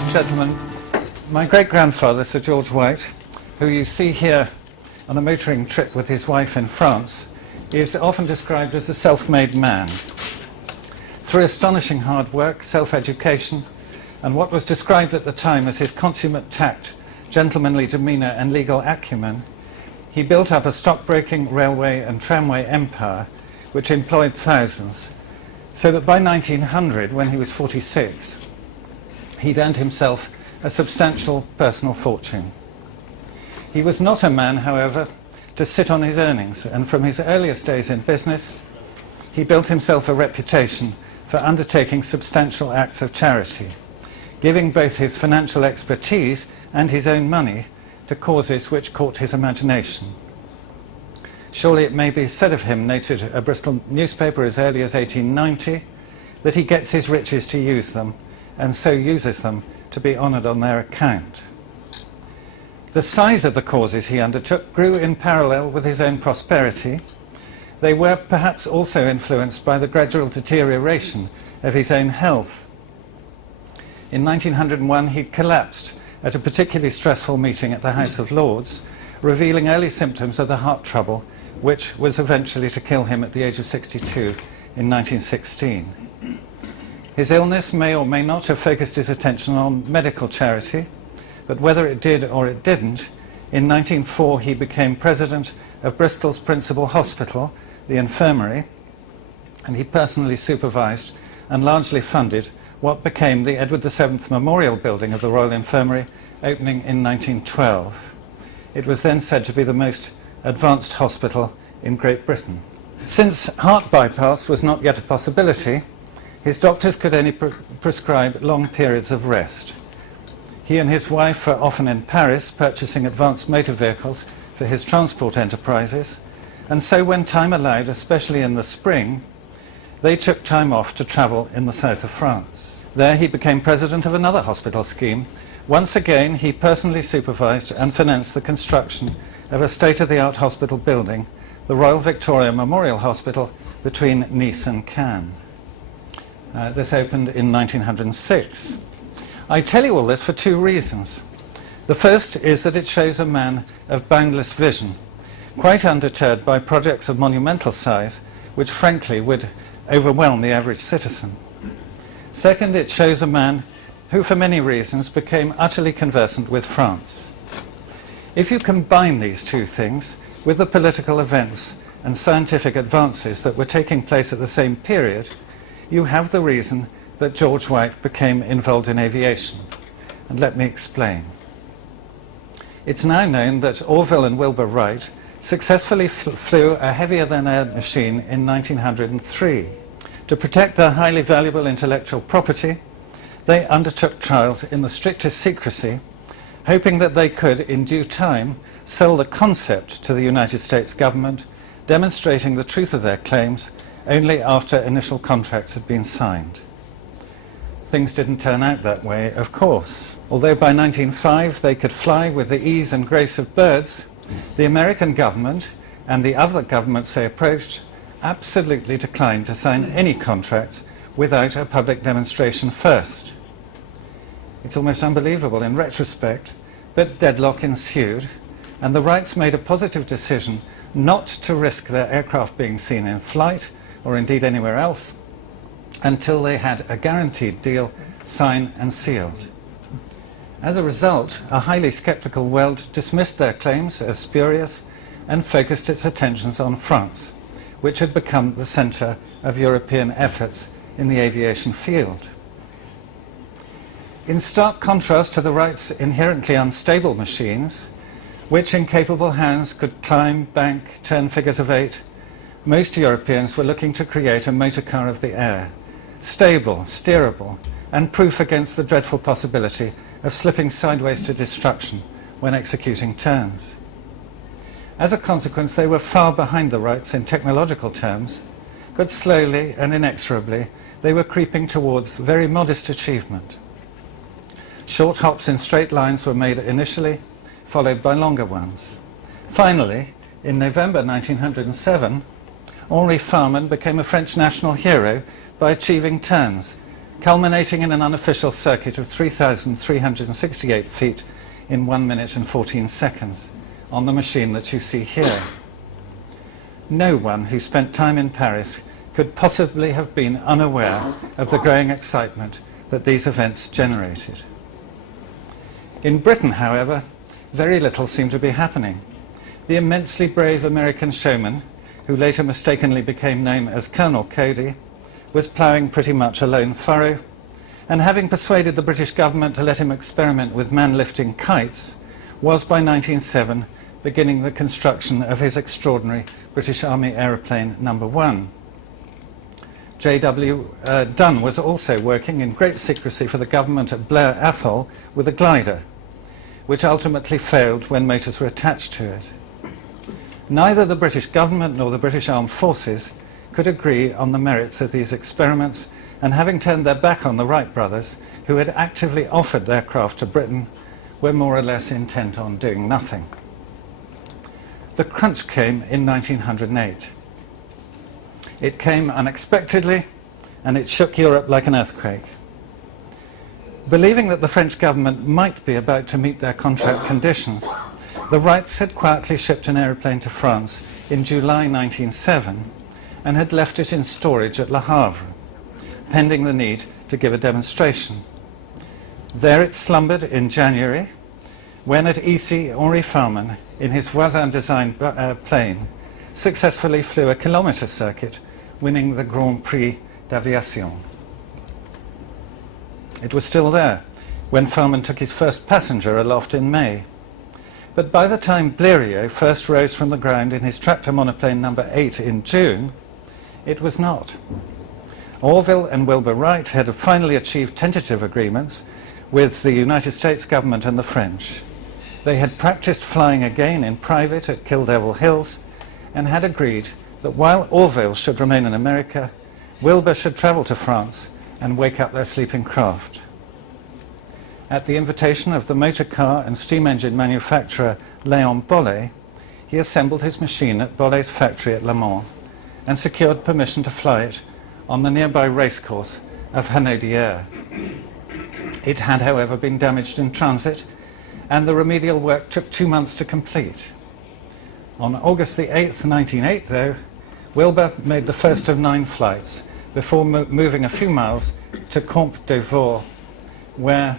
Ladies and gentlemen, my great-grandfather, Sir George White, who you see here on a motoring trip with his wife in France, is often described as a self-made man. Through astonishing hard work, self-education, and what was described at the time as his consummate tact, gentlemanly demeanour and legal acumen, he built up a stockbroking, railway and tramway empire which employed thousands, so that by 1900, when he was 46, he'd earned himself a substantial personal fortune. He was not a man, however, to sit on his earnings, and from his earliest days in business, he built himself a reputation for undertaking substantial acts of charity, giving both his financial expertise and his own money to causes which caught his imagination. Surely it may be said of him, noted a Bristol newspaper as early as 1890, that he gets his riches to use them, and so uses them to be honoured on their account. The size of the causes he undertook grew in parallel with his own prosperity. They were perhaps also influenced by the gradual deterioration of his own health. In 1901 he collapsed at a particularly stressful meeting at the House of Lords, revealing early symptoms of the heart trouble which was eventually to kill him at the age of 62 in 1916. His illness may or may not have focused his attention on medical charity, but whether it did or it didn't, in 1904 he became president of Bristol's principal hospital, the infirmary, and he personally supervised and largely funded what became the Edward VII Memorial Building of the Royal Infirmary, opening in 1912. It was then said to be the most advanced hospital in Great Britain. Since heart bypass was not yet a possibility, his doctors could only prescribe long periods of rest. He and his wife were often in Paris purchasing advanced motor vehicles for his transport enterprises, and so when time allowed, especially in the spring, they took time off to travel in the south of France. There he became president of another hospital scheme. Once again, he personally supervised and financed the construction of a state-of-the-art hospital building, the Royal Victoria Memorial Hospital, between Nice and Cannes. This opened in 1906. I tell you all this for two reasons. The first is that it shows a man of boundless vision, quite undeterred by projects of monumental size, which frankly would overwhelm the average citizen. Second, it shows a man who for many reasons became utterly conversant with France. If you combine these two things with the political events and scientific advances that were taking place at the same period, you have the reason that George White became involved in aviation. And let me explain. It's now known that Orville and Wilbur Wright successfully flew a heavier-than-air machine in 1903. To protect their highly valuable intellectual property, they undertook trials in the strictest secrecy, hoping that they could, in due time, sell the concept to the United States government, demonstrating the truth of their claims only after initial contracts had been signed. Things didn't turn out that way, of course. Although by 1905 they could fly with the ease and grace of birds, the American government and the other governments they approached absolutely declined to sign any contracts without a public demonstration first. It's almost unbelievable in retrospect, but deadlock ensued, and the Wrights made a positive decision not to risk their aircraft being seen in flight, or indeed anywhere else, until they had a guaranteed deal signed and sealed. As a result, a highly sceptical world dismissed their claims as spurious and focused its attentions on France, which had become the centre of European efforts in the aviation field. In stark contrast to the Wrights' inherently unstable machines, which in capable hands could climb, bank, turn figures of eight, most Europeans were looking to create a motor car of the air, stable, steerable, and proof against the dreadful possibility of slipping sideways to destruction when executing turns. As a consequence, they were far behind the Wrights in technological terms, but slowly and inexorably they were creeping towards very modest achievement. Short hops in straight lines were made initially, followed by longer ones. Finally, in November 1907, Henri Farman became a French national hero by achieving turns culminating in an unofficial circuit of 3,368 feet in 1 minute and 14 seconds on the machine that you see here. No one who spent time in Paris could possibly have been unaware of the growing excitement that these events generated. In Britain, however, very little seemed to be happening. The immensely brave American showman, who later mistakenly became known as Colonel Cody, was ploughing pretty much a lone furrow, and having persuaded the British government to let him experiment with man-lifting kites, was by 1907 beginning the construction of his extraordinary British Army aeroplane No. 1. J.W. Dunn was also working in great secrecy for the government at Blair Athol with a glider, which ultimately failed when motors were attached to it. Neither the British government nor the British Armed Forces could agree on the merits of these experiments, and having turned their back on the Wright brothers, who had actively offered their craft to Britain, were more or less intent on doing nothing. The crunch came in 1908. It came unexpectedly, and it shook Europe like an earthquake. Believing that the French government might be about to meet their contract conditions, the Wrights had quietly shipped an aeroplane to France in July 1907 and had left it in storage at Le Havre, pending the need to give a demonstration. There it slumbered in January, when at Issy, Henri Farman, in his Voisin-designed plane, successfully flew a kilometre circuit, winning the Grand Prix d'Aviation. It was still there when Farman took his first passenger aloft in May. But by the time Blériot first rose from the ground in his tractor monoplane No. 8 in June, it was not. Orville and Wilbur Wright had finally achieved tentative agreements with the United States government and the French. They had practiced flying again in private at Kill Devil Hills and had agreed that while Orville should remain in America, Wilbur should travel to France and wake up their sleeping craft. At the invitation of the motor car and steam engine manufacturer Léon Bollée, he assembled his machine at Bollée's factory at Le Mans and secured permission to fly it on the nearby racecourse of Hanaudière. It had, however, been damaged in transit, and the remedial work took 2 months to complete. On August the 8th, 1908, though, Wilbur made the first of 9 flights before moving a few miles to Compt de Vaux, where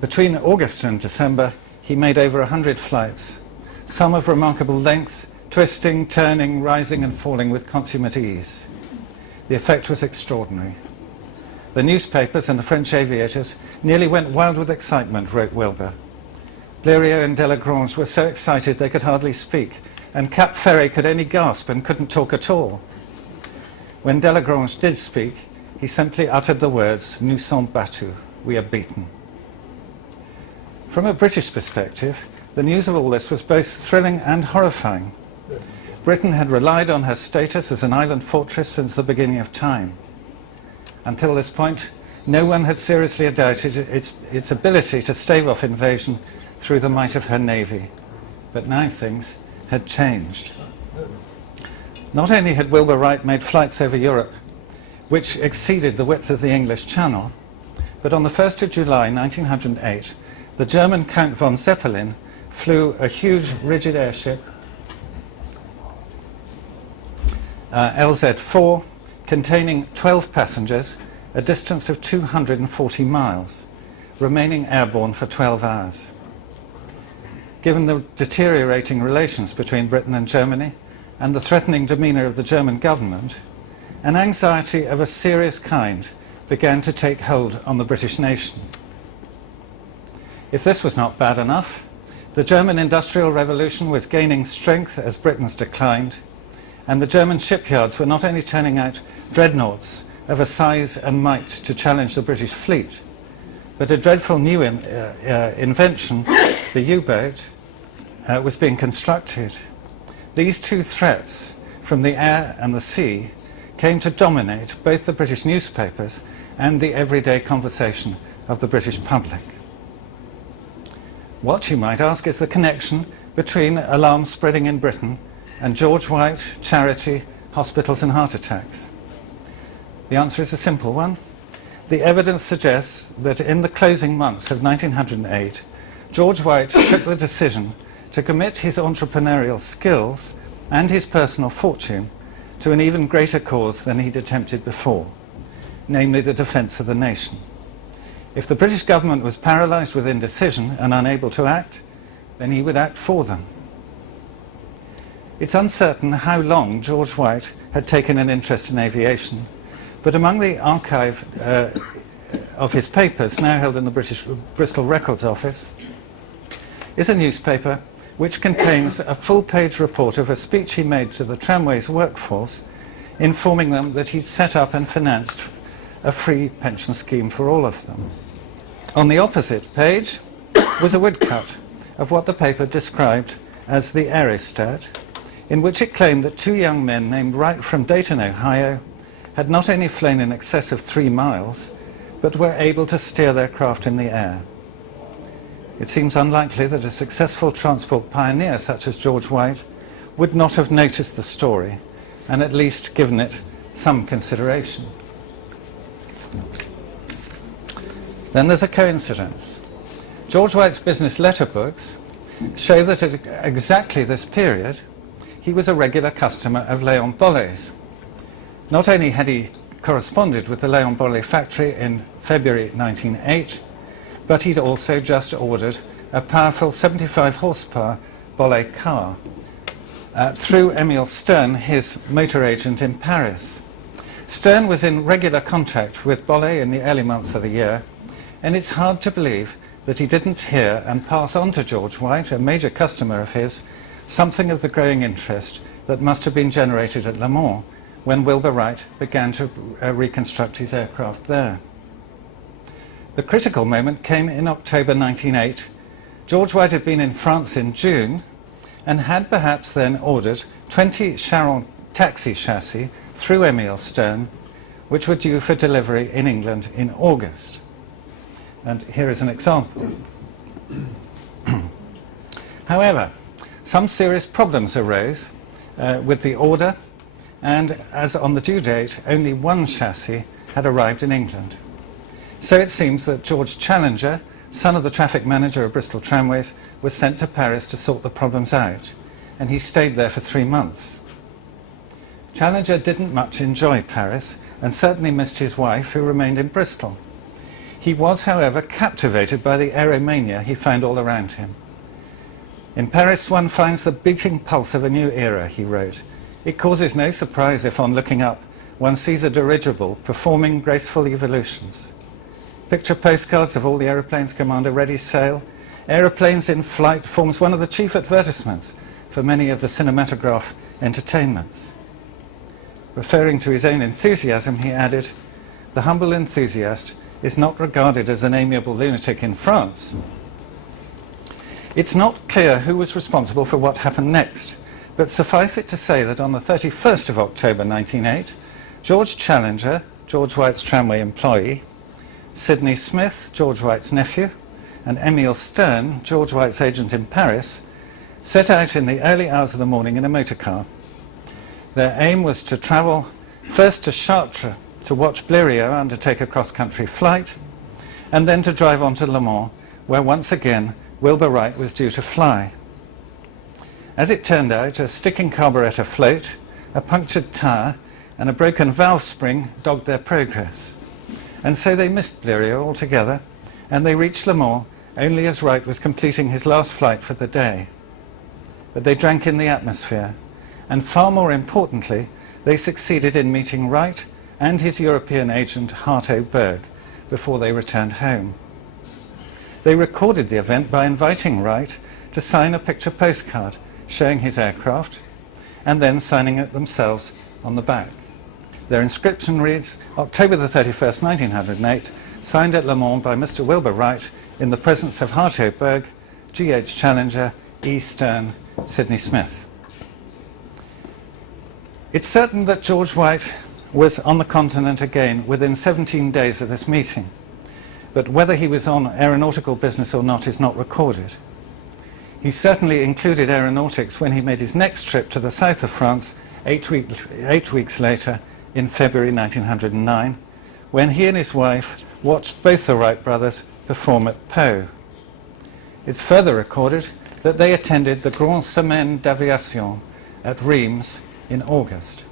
between August and December he made over 100 flights, some of remarkable length, twisting, turning, rising and falling with consummate ease. The effect was extraordinary. The newspapers and the French aviators nearly went wild with excitement, wrote Wilbur. Blériot and Delagrange were so excited they could hardly speak, and Cap Ferret could only gasp and couldn't talk at all. When Delagrange did speak, he simply uttered the words, "Nous sommes battus," we are beaten. From a British perspective, the news of all this was both thrilling and horrifying. Britain had relied on her status as an island fortress since the beginning of time. Until this point, no one had seriously doubted its ability to stave off invasion through the might of her navy. But now things had changed. Not only had Wilbur Wright made flights over Europe, which exceeded the width of the English Channel, but on the 1st of July 1908, the German Count von Zeppelin flew a huge rigid airship, LZ-4, containing 12 passengers, a distance of 240 miles, remaining airborne for 12 hours. Given the deteriorating relations between Britain and Germany and the threatening demeanour of the German government, an anxiety of a serious kind began to take hold on the British nation. If this was not bad enough, the German Industrial Revolution was gaining strength as Britain's declined, and the German shipyards were not only turning out dreadnoughts of a size and might to challenge the British fleet, but a dreadful new invention, the U-boat, was being constructed. These two threats, from the air and the sea, came to dominate both the British newspapers and the everyday conversation of the British public. What, you might ask, is the connection between alarm spreading in Britain and George White, charity, hospitals and heart attacks? The answer is a simple one. The evidence suggests that in the closing months of 1908, George White took the decision to commit his entrepreneurial skills and his personal fortune to an even greater cause than he'd attempted before, namely the defence of the nation. If the British government was paralysed with indecision and unable to act, then he would act for them. It's uncertain how long George White had taken an interest in aviation, but among the archive of his papers, now held in the Bristol Records Office, is a newspaper which contains a full-page report of a speech he made to the tramways workforce, informing them that he'd set up and financed a free pension scheme for all of them. On the opposite page was a woodcut of what the paper described as the aerostat, in which it claimed that two young men named Wright from Dayton, Ohio, had not only flown in excess of 3 miles, but were able to steer their craft in the air. It seems unlikely that a successful transport pioneer such as George White would not have noticed the story and at least given it some consideration. Then there's a coincidence. George White's business letter books show that at exactly this period he was a regular customer of Léon Bollet's. Not only had he corresponded with the Léon Bollet factory in February 1908, but he'd also just ordered a powerful 75 horsepower Bollet car through Emile Stern, his motor agent in Paris. Stern was in regular contact with Bollet in the early months of the year, and it's hard to believe that he didn't hear and pass on to George White, a major customer of his, something of the growing interest that must have been generated at Le Mans when Wilbur Wright began to reconstruct his aircraft there. The critical moment came in October 1908. George White had been in France in June and had perhaps then ordered 20 Charon taxi chassis through Emile Stern, which were due for delivery in England in August. And here is an example. However, some serious problems arose with the order, and as on the due date, only one chassis had arrived in England. So it seems that George Challenger, son of the traffic manager of Bristol Tramways, was sent to Paris to sort the problems out, and he stayed there for 3 months. Challenger didn't much enjoy Paris, and certainly missed his wife, who remained in Bristol. He was, however, captivated by the aeromania he found all around him. In Paris, one finds the beating pulse of a new era, he wrote. It causes no surprise if, on looking up, one sees a dirigible performing graceful evolutions. Picture postcards of all the aeroplanes command a ready sail. Aeroplanes in flight forms one of the chief advertisements for many of the cinematograph entertainments. Referring to his own enthusiasm, he added, "The humble enthusiast is not regarded as an amiable lunatic in France." It's not clear who was responsible for what happened next, but suffice it to say that on the 31st of October 1908, George Challenger, George White's tramway employee, Sidney Smith, George White's nephew, and Emile Stern, George White's agent in Paris, set out in the early hours of the morning in a motor car. Their aim was to travel first to Chartres to watch Blériot undertake a cross-country flight, and then to drive on to Le Mans, where once again Wilbur Wright was due to fly. As it turned out, a sticking carburettor float, a punctured tyre, and a broken valve spring dogged their progress. And so they missed Blériot altogether, and they reached Le Mans only as Wright was completing his last flight for the day. But they drank in the atmosphere, and far more importantly, they succeeded in meeting Wright and his European agent Harto Berg before they returned home. They recorded the event by inviting Wright to sign a picture postcard showing his aircraft, and then signing it themselves on the back. Their inscription reads, October the 31st, 1908, signed at Le Mans by Mr. Wilbur Wright in the presence of Harto Berg, G.H. Challenger, E. Stern, Sidney Smith. It's certain that George White was on the continent again within 17 days of this meeting, but whether he was on aeronautical business or not is not recorded. He certainly included aeronautics when he made his next trip to the south of France 8 weeks later in February 1909, when he and his wife watched both the Wright brothers perform at Pau. It's further recorded that they attended the Grand Semaine d'Aviation at Reims in August,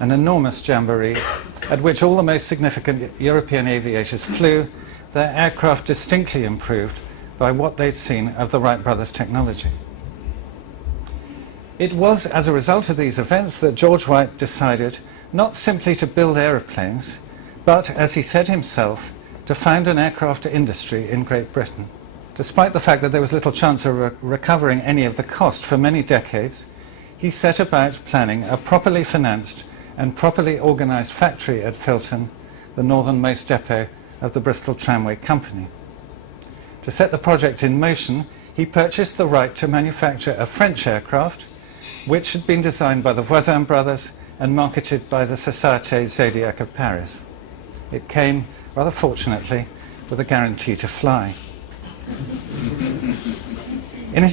an enormous jamboree at which all the most significant European aviators flew, their aircraft distinctly improved by what they'd seen of the Wright brothers' technology. It was as a result of these events that George Wright decided not simply to build aeroplanes, but, as he said himself, to found an aircraft industry in Great Britain. Despite the fact that there was little chance of recovering any of the cost for many decades, he set about planning a properly financed and properly organised factory at Filton, the northernmost depot of the Bristol Tramway Company. To set the project in motion, he purchased the right to manufacture a French aircraft, which had been designed by the Voisin brothers and marketed by the Société Zodiac of Paris. It came, rather fortunately, with a guarantee to fly. In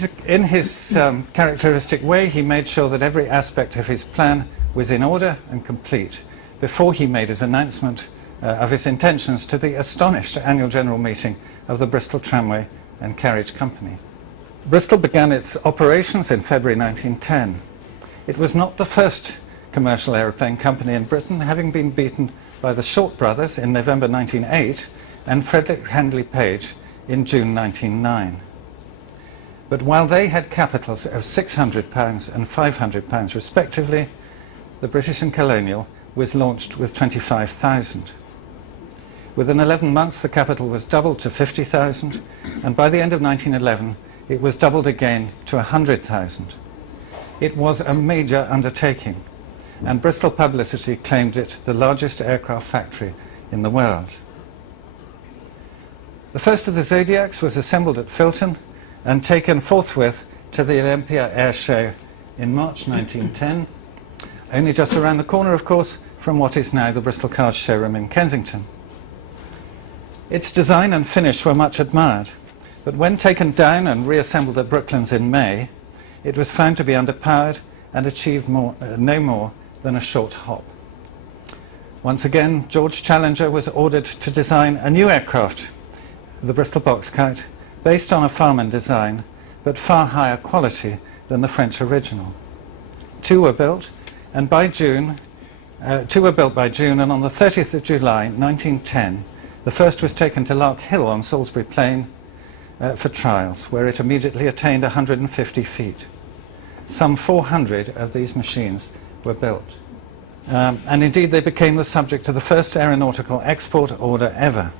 his characteristic way, he made sure that every aspect of his plan was in order and complete before he made his announcement of his intentions to the astonished annual general meeting of the Bristol Tramway and Carriage Company. Bristol began its operations in February 1910. It was not the first commercial aeroplane company in Britain, having been beaten by the Short brothers in November 1908 and Frederick Handley Page in June 1909. But while they had capitals of £600 and £500 respectively, the British and Colonial was launched with 25,000. Within 11 months, the capital was doubled to 50,000, and by the end of 1911, it was doubled again to 100,000. It was a major undertaking, and Bristol publicity claimed it the largest aircraft factory in the world. The first of the Zodiacs was assembled at Filton and taken forthwith to the Olympia Air Show in March 1910, only just around the corner, of course, from what is now the Bristol Cars showroom in Kensington. Its design and finish were much admired, but when taken down and reassembled at Brooklands in May, it was found to be underpowered and achieved no more than a short hop. Once again, George Challenger was ordered to design a new aircraft, the Bristol box kite, based on a Farman design, but far higher quality than the French original. Two were built by June, and on the 30th of July 1910, the first was taken to Lark Hill on Salisbury Plain for trials, where it immediately attained 150 feet. Some 400 of these machines were built. And indeed, they became the subject of the first aeronautical export order ever.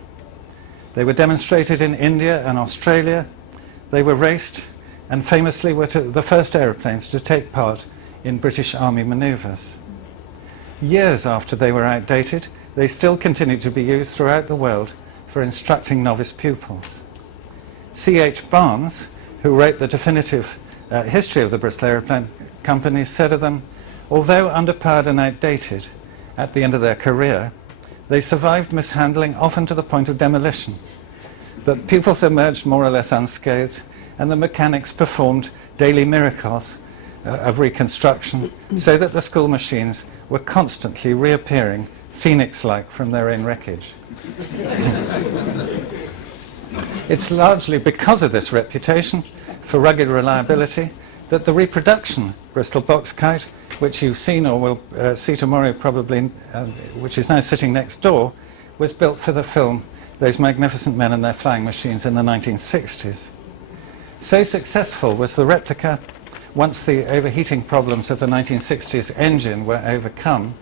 They were demonstrated in India and Australia. They were raced, and famously were the first aeroplanes to take part in British Army manoeuvres. Years after they were outdated, they still continue to be used throughout the world for instructing novice pupils. C.H. Barnes, who wrote the definitive history of the Bristol Aeroplane Company, said of them, although underpowered and outdated at the end of their career, they survived mishandling, often to the point of demolition. But pupils emerged more or less unscathed, and the mechanics performed daily miracles of reconstruction, so that the school machines were constantly reappearing phoenix-like from their own wreckage. It's largely because of this reputation for rugged reliability that the reproduction Bristol box kite, which you've seen or will see tomorrow probably, which is now sitting next door, was built for the film Those Magnificent Men and Their Flying Machines in the 1960s. So successful was the replica, once the overheating problems of the 1960s engine were overcome,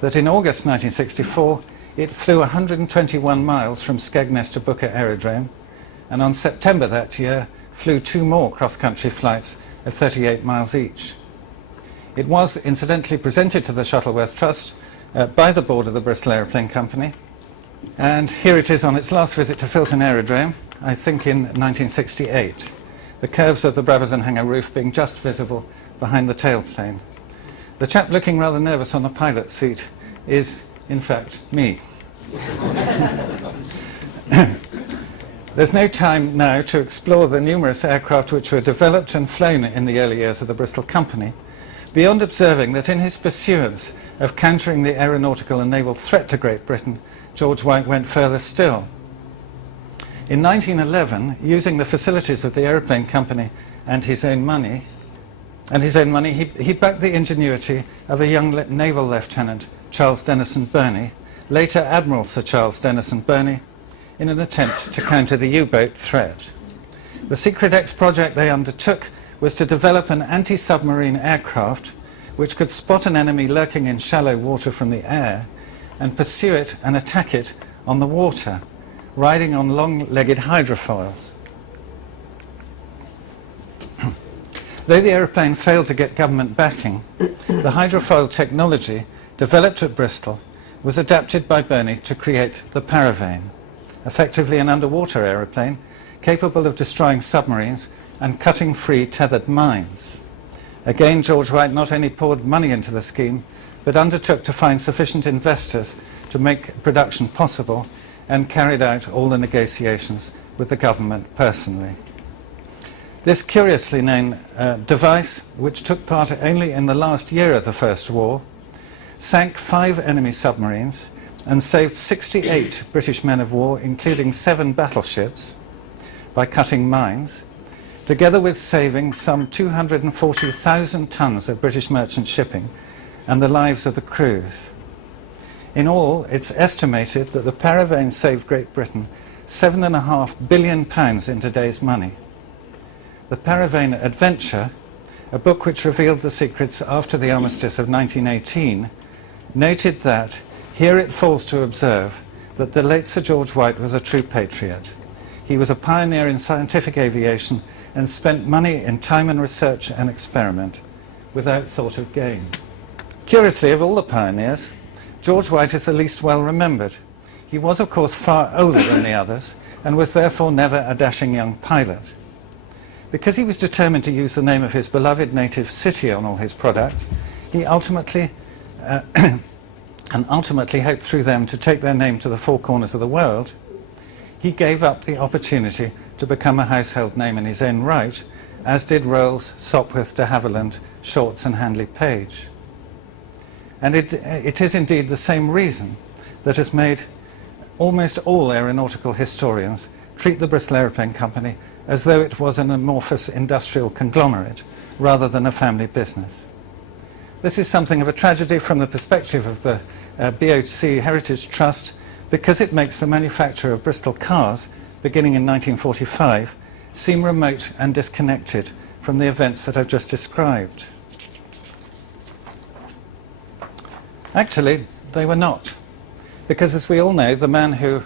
that in August 1964 it flew 121 miles from Skegness to Booker Aerodrome, and on September that year flew 2 more cross-country flights of 38 miles each. It was incidentally presented to the Shuttleworth Trust by the board of the Bristol Aeroplane Company, and here it is on its last visit to Filton Aerodrome, I think in 1968, the curves of the Brabazon hangar roof being just visible behind the tailplane. The chap looking rather nervous on the pilot's seat is, in fact, me. There's no time now to explore the numerous aircraft which were developed and flown in the early years of the Bristol Company, beyond observing that in his pursuance of countering the aeronautical and naval threat to Great Britain, George White went further still. In 1911, using the facilities of the aeroplane company and his own money, he backed the ingenuity of a young naval lieutenant, Charles Denison Burney, later Admiral Sir Charles Denison Burney, in an attempt to counter the U-boat threat. The Secret X project they undertook was to develop an anti-submarine aircraft which could spot an enemy lurking in shallow water from the air and pursue it and attack it on the water, riding on long-legged hydrofoils. Though the aeroplane failed to get government backing, the hydrofoil technology developed at Bristol was adapted by Burney to create the Paravane, effectively an underwater aeroplane capable of destroying submarines and cutting free tethered mines. Again, George White not only poured money into the scheme, but undertook to find sufficient investors to make production possible and carried out all the negotiations with the government personally. This curiously named device, which took part only in the last year of the First War, sank 5 enemy submarines and saved 68 British men of war, including 7 battleships, by cutting mines, together with saving some 240,000 tons of British merchant shipping and the lives of the crews. In all, it's estimated that the Paravane saved Great Britain £7.5 billion in today's money. The Paravane Adventure, a book which revealed the secrets after the armistice of 1918, noted that here it falls to observe that the late Sir George White was a true patriot. He was a pioneer in scientific aviation and spent money in time and research and experiment without thought of gain. Curiously, of all the pioneers, George White is the least well remembered. He was, of course, far older than the others and was therefore never a dashing young pilot. Because he was determined to use the name of his beloved native city on all his products, he ultimately hoped through them to take their name to the 4 corners of the world. He gave up the opportunity to become a household name in his own right, as did Rolls, Sopwith, de Havilland, Shorts and Handley Page. And it is indeed the same reason that has made almost all aeronautical historians treat the Bristol Aeroplane Company as though it was an amorphous industrial conglomerate rather than a family business. This is something of a tragedy from the perspective of the BOHT Heritage Trust, because it makes the manufacture of Bristol cars, beginning in 1945, seem remote and disconnected from the events that I've just described. Actually, they were not, because as we all know, the man who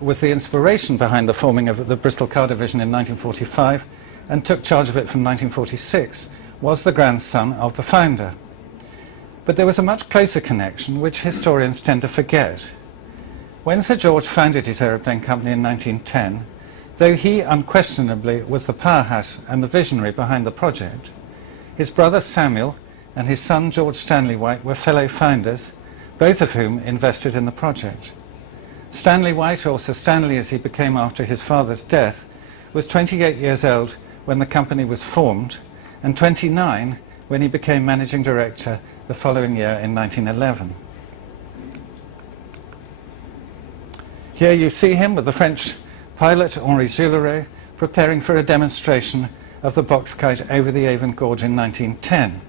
was the inspiration behind the forming of the Bristol Car Division in 1945 and took charge of it from 1946 was the grandson of the founder. But there was a much closer connection which historians tend to forget. When Sir George founded his aeroplane company in 1910, though he unquestionably was the powerhouse and the visionary behind the project, his brother Samuel and his son George Stanley White were fellow founders, both of whom invested in the project. Stanley White, or Sir Stanley as he became after his father's death, was 28 years old when the company was formed and 29 when he became managing director the following year in 1911. Here you see him with the French pilot Henri Gillerot preparing for a demonstration of the box kite over the Avon Gorge in 1910.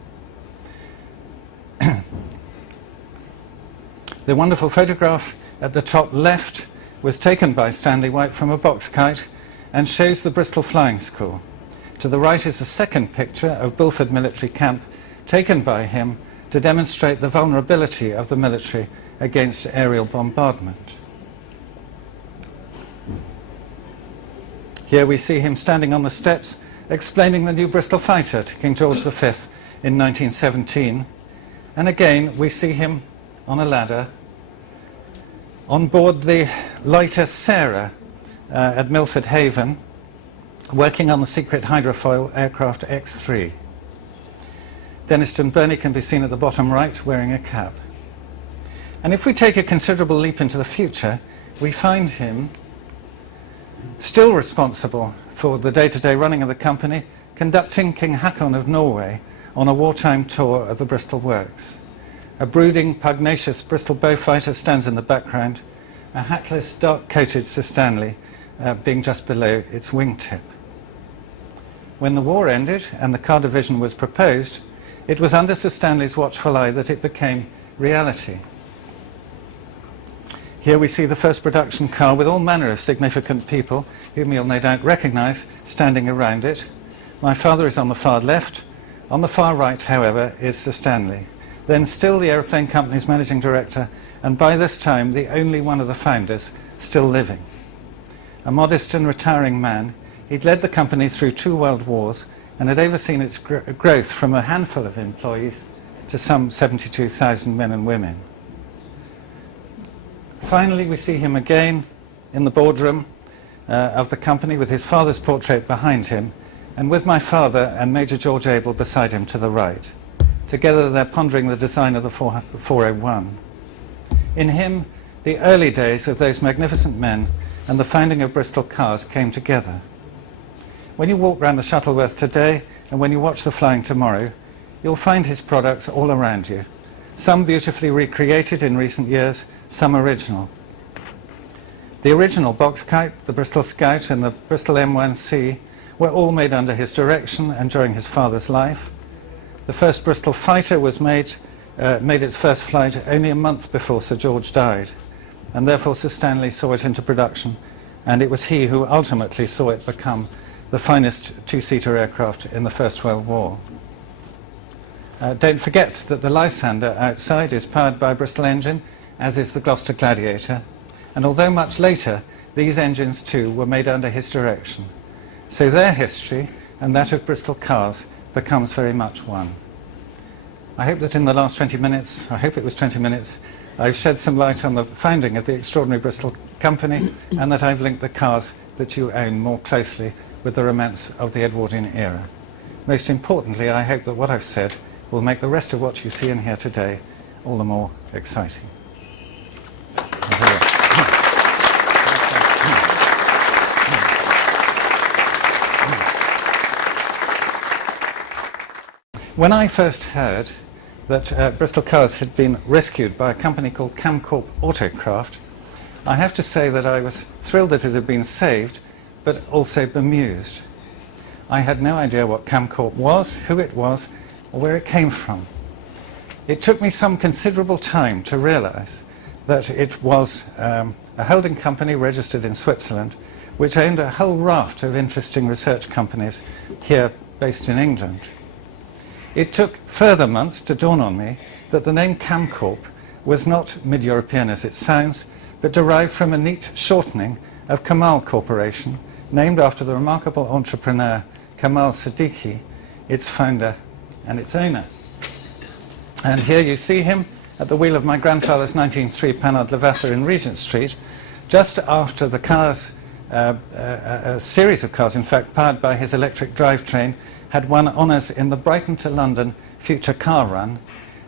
The wonderful photograph at the top left was taken by Stanley White from a box kite and shows the Bristol Flying School. To the right is a second picture of Bulford Military Camp taken by him to demonstrate the vulnerability of the military against aerial bombardment. Here we see him standing on the steps explaining the new Bristol fighter to King George V in 1917. And again we see him on a ladder on board the lighter Sarah at Milford Haven, working on the secret hydrofoil aircraft X3. Denison Burney can be seen at the bottom right wearing a cap. And if we take a considerable leap into the future, we find him still responsible for the day-to-day running of the company, conducting King Haakon of Norway on a wartime tour of the Bristol works. A brooding, pugnacious Bristol Beaufighter stands in the background, a hatless, dark-coated Sir Stanley being just below its wingtip. When the war ended and the car division was proposed, it was under Sir Stanley's watchful eye that it became reality. Here we see the first production car with all manner of significant people, whom you'll no doubt recognise, standing around it. My father is on the far left. On the far right, however, is Sir Stanley, then still the aeroplane company's managing director, and by this time the only one of the founders still living. A modest and retiring man, he'd led the company through 2 world wars and had overseen its growth from a handful of employees to some 72,000 men and women. Finally, we see him again in the boardroom of the company with his father's portrait behind him, and with my father and Major George Abel beside him to the right. Together they're pondering the design of the 401. In him, the early days of those magnificent men and the founding of Bristol Cars came together. When you walk round the Shuttleworth today, and when you watch the flying tomorrow, you'll find his products all around you. Some beautifully recreated in recent years, some original. The original box kite, the Bristol Scout and the Bristol M1C were all made under his direction and during his father's life. The first Bristol fighter was made its first flight only a month before Sir George died, and therefore Sir Stanley saw it into production, and it was he who ultimately saw it become the finest 2-seater aircraft in the First World War. Don't forget that the Lysander outside is powered by a Bristol engine, as is the Gloucester Gladiator, and although much later, these engines too were made under his direction. So their history and that of Bristol Cars becomes very much one. I hope that in the last 20 minutes, I've shed some light on the founding of the extraordinary Bristol company, and that I've linked the cars that you own more closely with the romance of the Edwardian era. Most importantly, I hope that what I've said will make the rest of what you see and hear today all the more exciting. When I first heard that Bristol Cars had been rescued by a company called Camcorp Autocraft, I have to say that I was thrilled that it had been saved, but also bemused. I had no idea what Camcorp was, who it was, or where it came from. It took me some considerable time to realise that it was a holding company registered in Switzerland, which owned a whole raft of interesting research companies here based in England. It took further months to dawn on me that the name Camcorp was not mid-European as it sounds, but derived from a neat shortening of Kamal Corporation, named after the remarkable entrepreneur Kamal Siddiqui, its founder and its owner. And here you see him at the wheel of my grandfather's 1903 Panhard Levasseur in Regent Street, just after the cars, a series of cars, in fact, powered by his electric drivetrain, had won honours in the Brighton to London Future Car Run,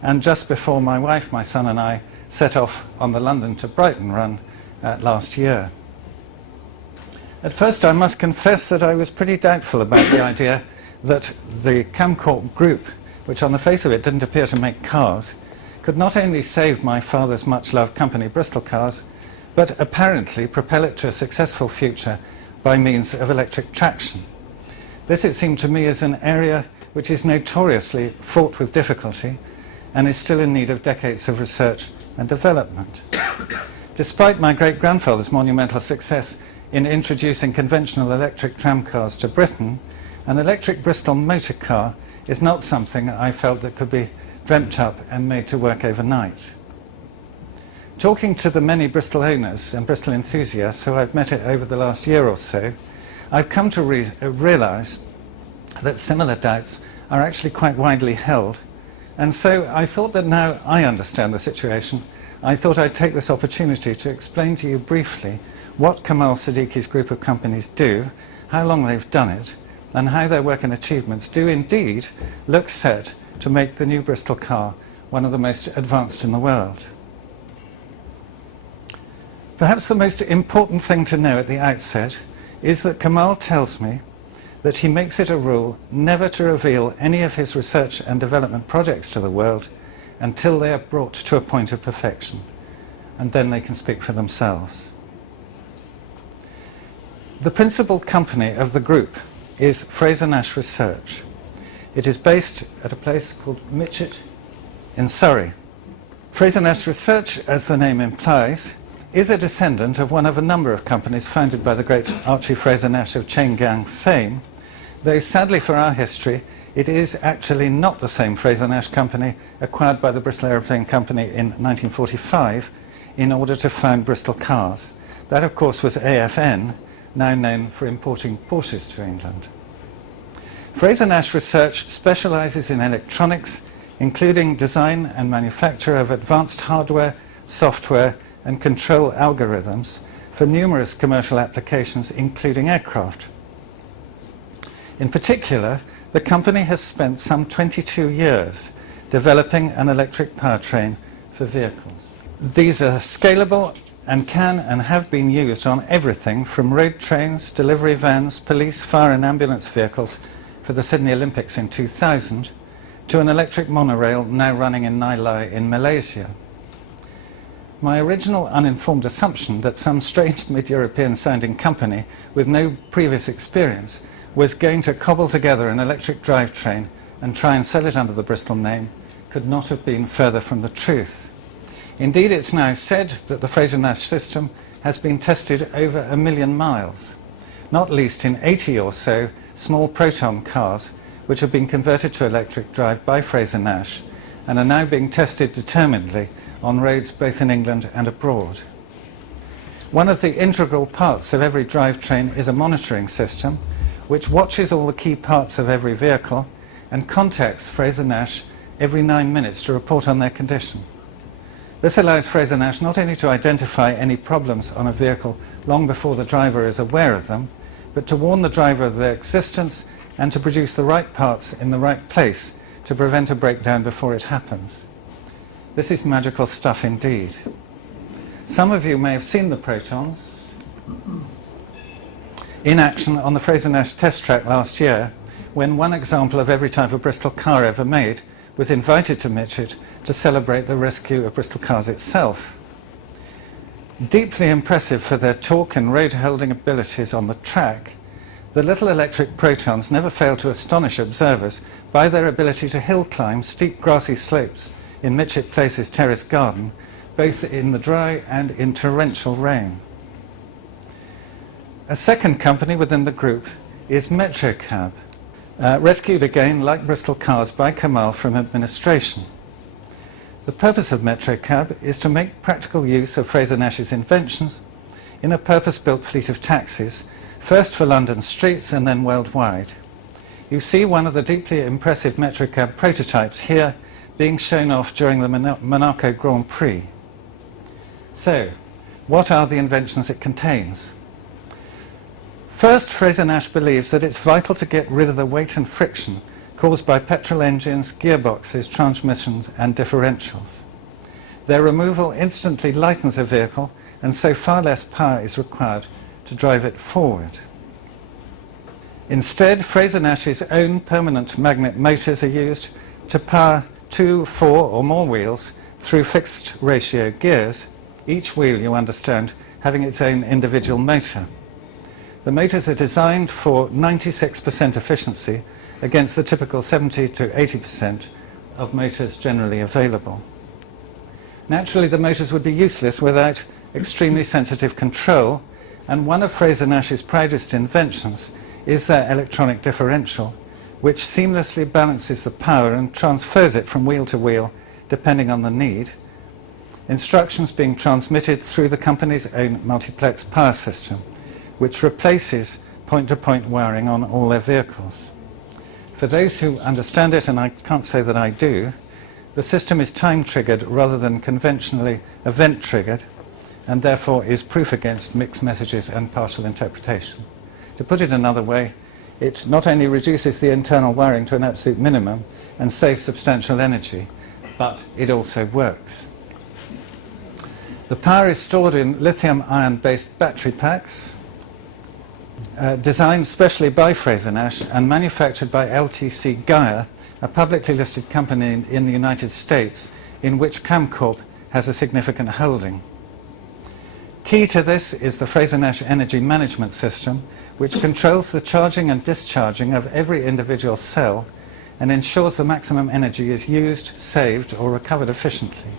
and just before my wife, my son and I set off on the London to Brighton run last year. At first I must confess that I was pretty doubtful about the idea that the Camcorp group, which on the face of it didn't appear to make cars, could not only save my father's much-loved company Bristol Cars, but apparently propel it to a successful future by means of electric traction. This, it seemed to me, is an area which is notoriously fraught with difficulty and is still in need of decades of research and development. Despite my great-grandfather's monumental success in introducing conventional electric tramcars to Britain, an electric Bristol motor car is not something I felt that could be dreamt up and made to work overnight. Talking to the many Bristol owners and Bristol enthusiasts who I've met over the last year or so, I've come to realise that similar doubts are actually quite widely held, and so I thought that now I understand the situation, I thought I'd take this opportunity to explain to you briefly what Kamal Siddiqui's group of companies do, how long they've done it, and how their work and achievements do indeed look set to make the new Bristol car one of the most advanced in the world. Perhaps the most important thing to know at the outset is that Kamal tells me that he makes it a rule never to reveal any of his research and development projects to the world until they are brought to a point of perfection, and then they can speak for themselves. The principal company of the group is Fraser-Nash Research. It is based at a place called Mitchett in Surrey. Fraser-Nash Research, as the name implies, is a descendant of one of a number of companies founded by the great Archie Fraser-Nash of chain gang fame, though sadly for our history it is actually not the same Fraser-Nash company acquired by the Bristol Aeroplane Company in 1945 in order to found Bristol Cars. That of course was AFN, now known for importing Porsches to England. Fraser-Nash Research specialises in electronics, including design and manufacture of advanced hardware, software and control algorithms for numerous commercial applications, including aircraft. In particular, the company has spent some 22 years developing an electric powertrain for vehicles. These are scalable and can and have been used on everything from road trains, delivery vans, police, fire and ambulance vehicles for the Sydney Olympics in 2000 to an electric monorail now running in Nilai in Malaysia. My original uninformed assumption that some strange mid-European sounding company with no previous experience was going to cobble together an electric drivetrain and try and sell it under the Bristol name could not have been further from the truth. Indeed, it's now said that the Fraser-Nash system has been tested over 1 million miles, not least in 80 or so small Proton cars which have been converted to electric drive by Fraser-Nash and are now being tested determinedly on roads both in England and abroad. One of the integral parts of every drivetrain is a monitoring system which watches all the key parts of every vehicle and contacts Fraser-Nash every 9 minutes to report on their condition. This allows Fraser-Nash not only to identify any problems on a vehicle long before the driver is aware of them, but to warn the driver of their existence and to produce the right parts in the right place to prevent a breakdown before it happens. This is magical stuff indeed. Some of you may have seen the Protons in action on the Fraser-Nash test track last year, when one example of every type of Bristol car ever made was invited to Mitchett to celebrate the rescue of Bristol Cars itself. Deeply impressive for their torque and road-holding abilities on the track, the little electric Protons never failed to astonish observers by their ability to hill climb steep grassy slopes in Mitchett Place's terrace garden, both in the dry and in torrential rain. A second company within the group is Metrocab, rescued again, like Bristol Cars, by Kamal from administration. The purpose of Metrocab is to make practical use of Fraser-Nash's inventions in a purpose-built fleet of taxis, first for London streets and then worldwide. You see one of the deeply impressive Metrocab prototypes here being shown off during the Monaco Grand Prix. So, what are the inventions it contains? First, Fraser-Nash believes that it's vital to get rid of the weight and friction caused by petrol engines, gearboxes, transmissions and differentials. Their removal instantly lightens a vehicle, and so far less power is required to drive it forward. Instead, Fraser-Nash's own permanent magnet motors are used to power 2, 4 or more wheels through fixed ratio gears, each wheel, you understand, having its own individual motor. The motors are designed for 96% efficiency against the typical 70 to 80% of motors generally available. Naturally, the motors would be useless without extremely sensitive control, and one of Fraser-Nash's proudest inventions is their electronic differential, which seamlessly balances the power and transfers it from wheel to wheel depending on the need, instructions being transmitted through the company's own multiplex power system, which replaces point-to-point wiring on all their vehicles. For those who understand it, and I can't say that I do, the system is time-triggered rather than conventionally event-triggered, and therefore is proof against mixed messages and partial interpretation. To put it another way, it not only reduces the internal wiring to an absolute minimum and saves substantial energy, but it also works. The power is stored in lithium-ion based battery packs. designed specially by Frazer-Nash and manufactured by LTC Gaia, a publicly listed company in the United States in which Camcorp has a significant holding. Key to this is the Frazer-Nash Energy Management System, which controls the charging and discharging of every individual cell and ensures the maximum energy is used, saved, or recovered efficiently.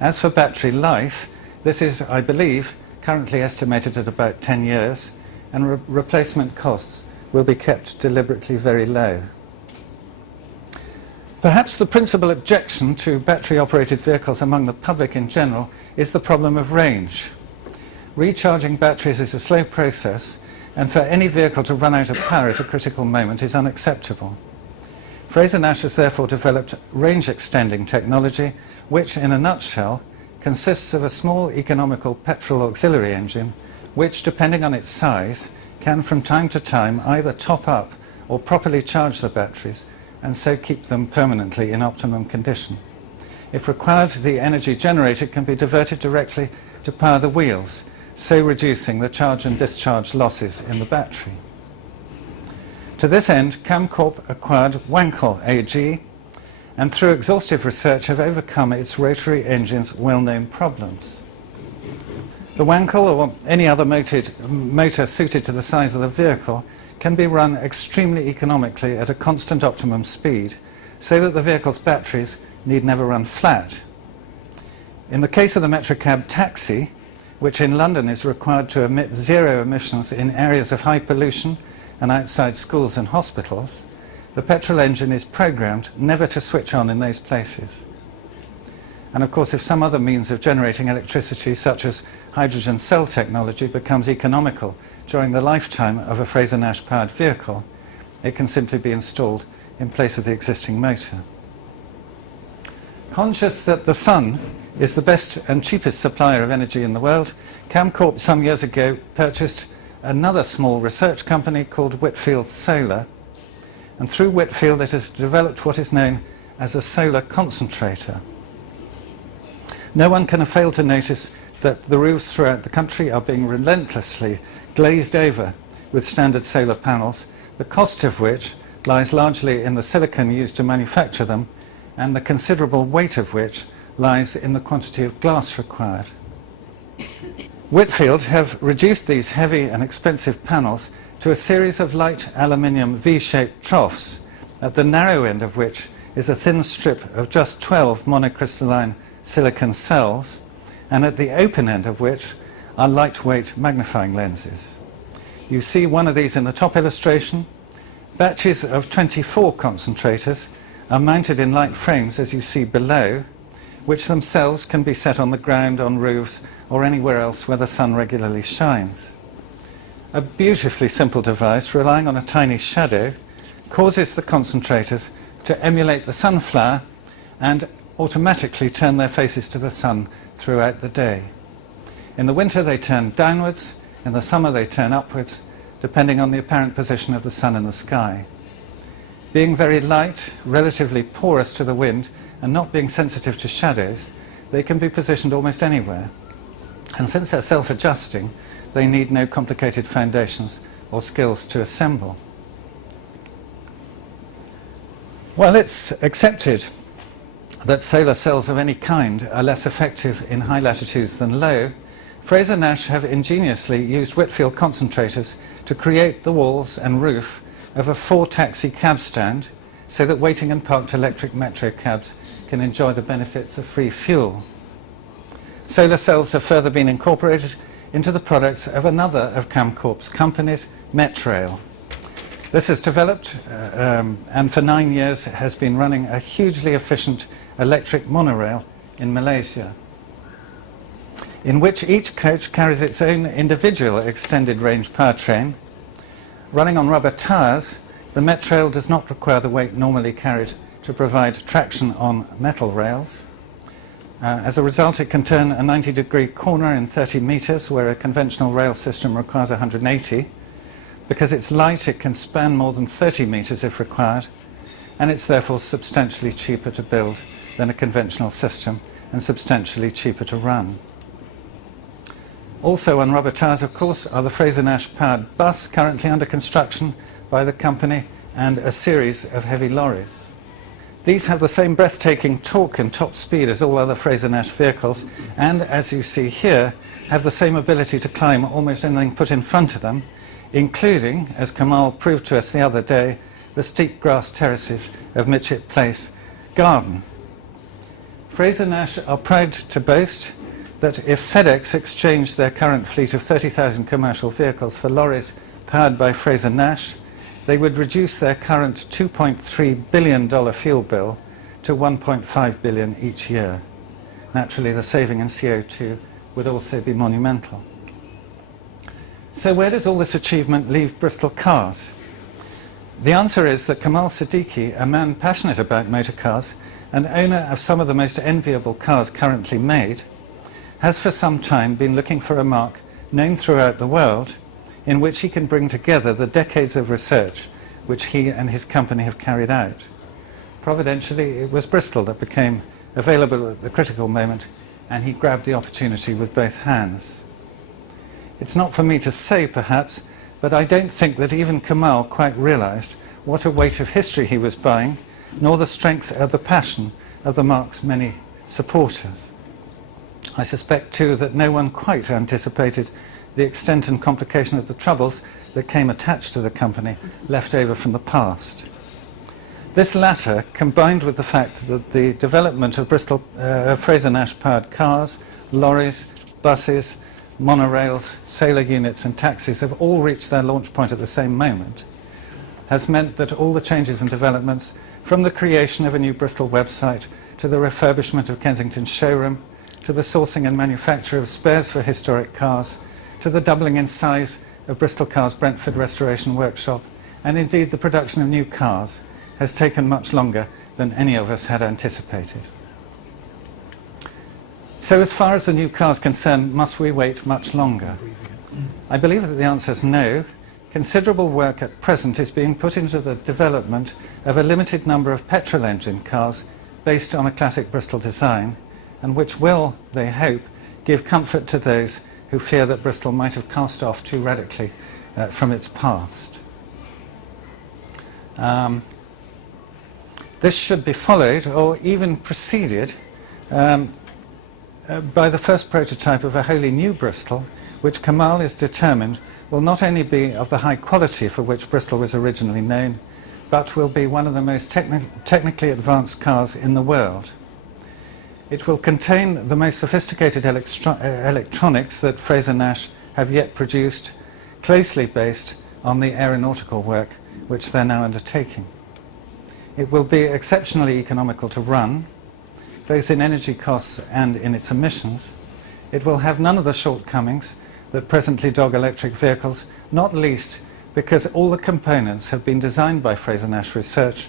As for battery life, this is, I believe, currently estimated at about 10 years, and replacement costs will be kept deliberately very low. Perhaps the principal objection to battery-operated vehicles among the public in general is the problem of range. Recharging batteries is a slow process, and for any vehicle to run out of power at a critical moment is unacceptable. Frazer-Nash has therefore developed range-extending technology, which, in a nutshell, consists of a small economical petrol auxiliary engine, which, depending on its size, can from time to time either top up or properly charge the batteries, and so keep them permanently in optimum condition. If required, the energy generated can be diverted directly to power the wheels, so reducing the charge and discharge losses in the battery. To this end, Camcorp acquired Wankel AG, and through exhaustive research have overcome its rotary engine's well-known problems. The Wankel, or any other motor suited to the size of the vehicle, can be run extremely economically at a constant optimum speed, so that the vehicle's batteries need never run flat. In the case of the Metrocab taxi, which in London is required to emit zero emissions in areas of high pollution and outside schools and hospitals, the petrol engine is programmed never to switch on in those places. And of course, if some other means of generating electricity, such as hydrogen cell technology, becomes economical during the lifetime of a Frazer-Nash powered vehicle, it can simply be installed in place of the existing motor. Conscious that the sun is the best and cheapest supplier of energy in the world, Camcorp some years ago purchased another small research company called Whitfield Solar, and through Whitfield it has developed what is known as a solar concentrator. No one can fail to notice that the roofs throughout the country are being relentlessly glazed over with standard solar panels, the cost of which lies largely in the silicon used to manufacture them, and the considerable weight of which lies in the quantity of glass required. Whitfield have reduced these heavy and expensive panels to a series of light aluminium V-shaped troughs, at the narrow end of which is a thin strip of just 12 monocrystalline silicon cells, and at the open end of which are lightweight magnifying lenses. You see one of these in the top illustration. Batches of 24 concentrators are mounted in light frames, as you see below, which themselves can be set on the ground, on roofs, or anywhere else where the sun regularly shines. A beautifully simple device, relying on a tiny shadow, causes the concentrators to emulate the sunflower and automatically turn their faces to the sun throughout the day. In the winter they turn downwards, in the summer they turn upwards, depending on the apparent position of the sun in the sky. Being very light, relatively porous to the wind, and not being sensitive to shadows, they can be positioned almost anywhere. And since they're self-adjusting, they need no complicated foundations or skills to assemble. While it's accepted that solar cells of any kind are less effective in high latitudes than low, Frazer-Nash have ingeniously used Whitfield concentrators to create the walls and roof of a 4-taxi cab stand, so that waiting and parked electric metro cabs can enjoy the benefits of free fuel. Solar cells have further been incorporated into the products of another of Camcorp's companies, Metrail. This has developed and for 9 years has been running a hugely efficient electric monorail in Malaysia, in which each coach carries its own individual extended range powertrain. Running on rubber tires, the Metrail does not require the weight normally carried to provide traction on metal rails. As a result, it can turn a 90-degree corner in 30 meters, where a conventional rail system requires 180. Because it's light, it can span more than 30 meters if required, and it's therefore substantially cheaper to build than a conventional system, and substantially cheaper to run. Also on rubber tyres, of course, are the Fraser-Nash powered bus currently under construction by the company and a series of heavy lorries. These have the same breathtaking torque and top speed as all other Fraser-Nash vehicles, and as you see here, have the same ability to climb almost anything put in front of them, including, as Kamal proved to us the other day, the steep grass terraces of Mitchett Place Garden. Fraser-Nash are proud to boast that if FedEx exchanged their current fleet of 30,000 commercial vehicles for lorries powered by Fraser-Nash, they would reduce their current $2.3 billion fuel bill to $1.5 billion each year. Naturally, the saving in CO2 would also be monumental. So where does all this achievement leave Bristol Cars? The answer is that Kamal Siddiqui, a man passionate about motor cars and owner of some of the most enviable cars currently made, has for some time been looking for a mark known throughout the world in which he can bring together the decades of research which he and his company have carried out. Providentially, it was Bristol that became available at the critical moment, and he grabbed the opportunity with both hands. It's not for me to say, perhaps, but I don't think that even Kamal quite realized what a weight of history he was buying, nor the strength of the passion of the marque's many supporters. I suspect, too, that no one quite anticipated the extent and complication of the troubles that came attached to the company, left over from the past. This latter, combined with the fact that the development of Bristol Fraser-Nash powered cars, lorries, buses, monorails, sailor units and taxis have all reached their launch point at the same moment, has meant that all the changes and developments, from the creation of a new Bristol website to the refurbishment of Kensington's showroom, to the sourcing and manufacture of spares for historic cars, to the doubling in size of Bristol Cars' Brentford Restoration Workshop, and indeed the production of new cars, has taken much longer than any of us had anticipated. So as far as the new car is concerned, must we wait much longer? I believe that the answer is no. Considerable work at present is being put into the development of a limited number of petrol engine cars based on a classic Bristol design, and which will, they hope, give comfort to those who fear that Bristol might have cast off too radically from its past. This should be followed, or even preceded, by the first prototype of a wholly new Bristol, which Kamal is determined will not only be of the high quality for which Bristol was originally known, but will be one of the most technically advanced cars in the world. It will contain the most sophisticated electronics that Fraser-Nash have yet produced, closely based on the aeronautical work which they're now undertaking. It will be exceptionally economical to run, both in energy costs and in its emissions. It will have none of the shortcomings that presently dog electric vehicles, not least because all the components have been designed by Fraser-Nash Research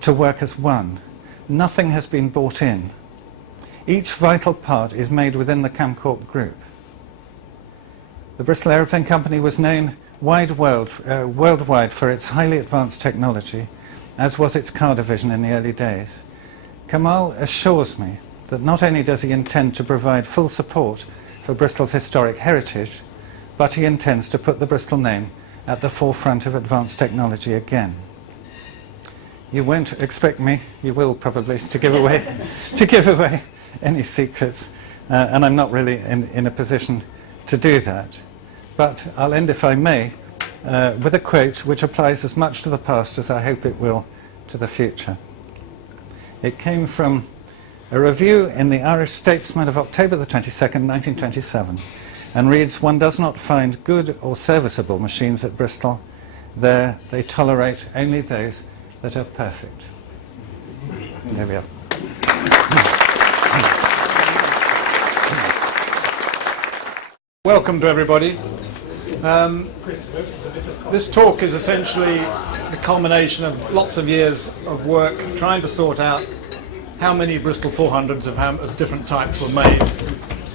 to work as one. Nothing has been bought in. Each vital part is made within the Camcorp group. The Bristol Aeroplane Company was known worldwide for its highly advanced technology, as was its car division in the early days. Kamal assures me that not only does he intend to provide full support for Bristol's historic heritage, but he intends to put the Bristol name at the forefront of advanced technology again. You won't expect me, you will probably, to give away any secrets, and I'm not really in a position to do that. But I'll end, if I may, with a quote which applies as much to the past as I hope it will to the future. It came from a review in the Irish Statesman of October the 22nd, 1927, and reads, "One does not find good or serviceable machines at Bristol. There they tolerate only those that are perfect." There we are. Welcome to everybody. This talk is essentially the culmination of lots of years of work trying to sort out how many Bristol 400s of different types were made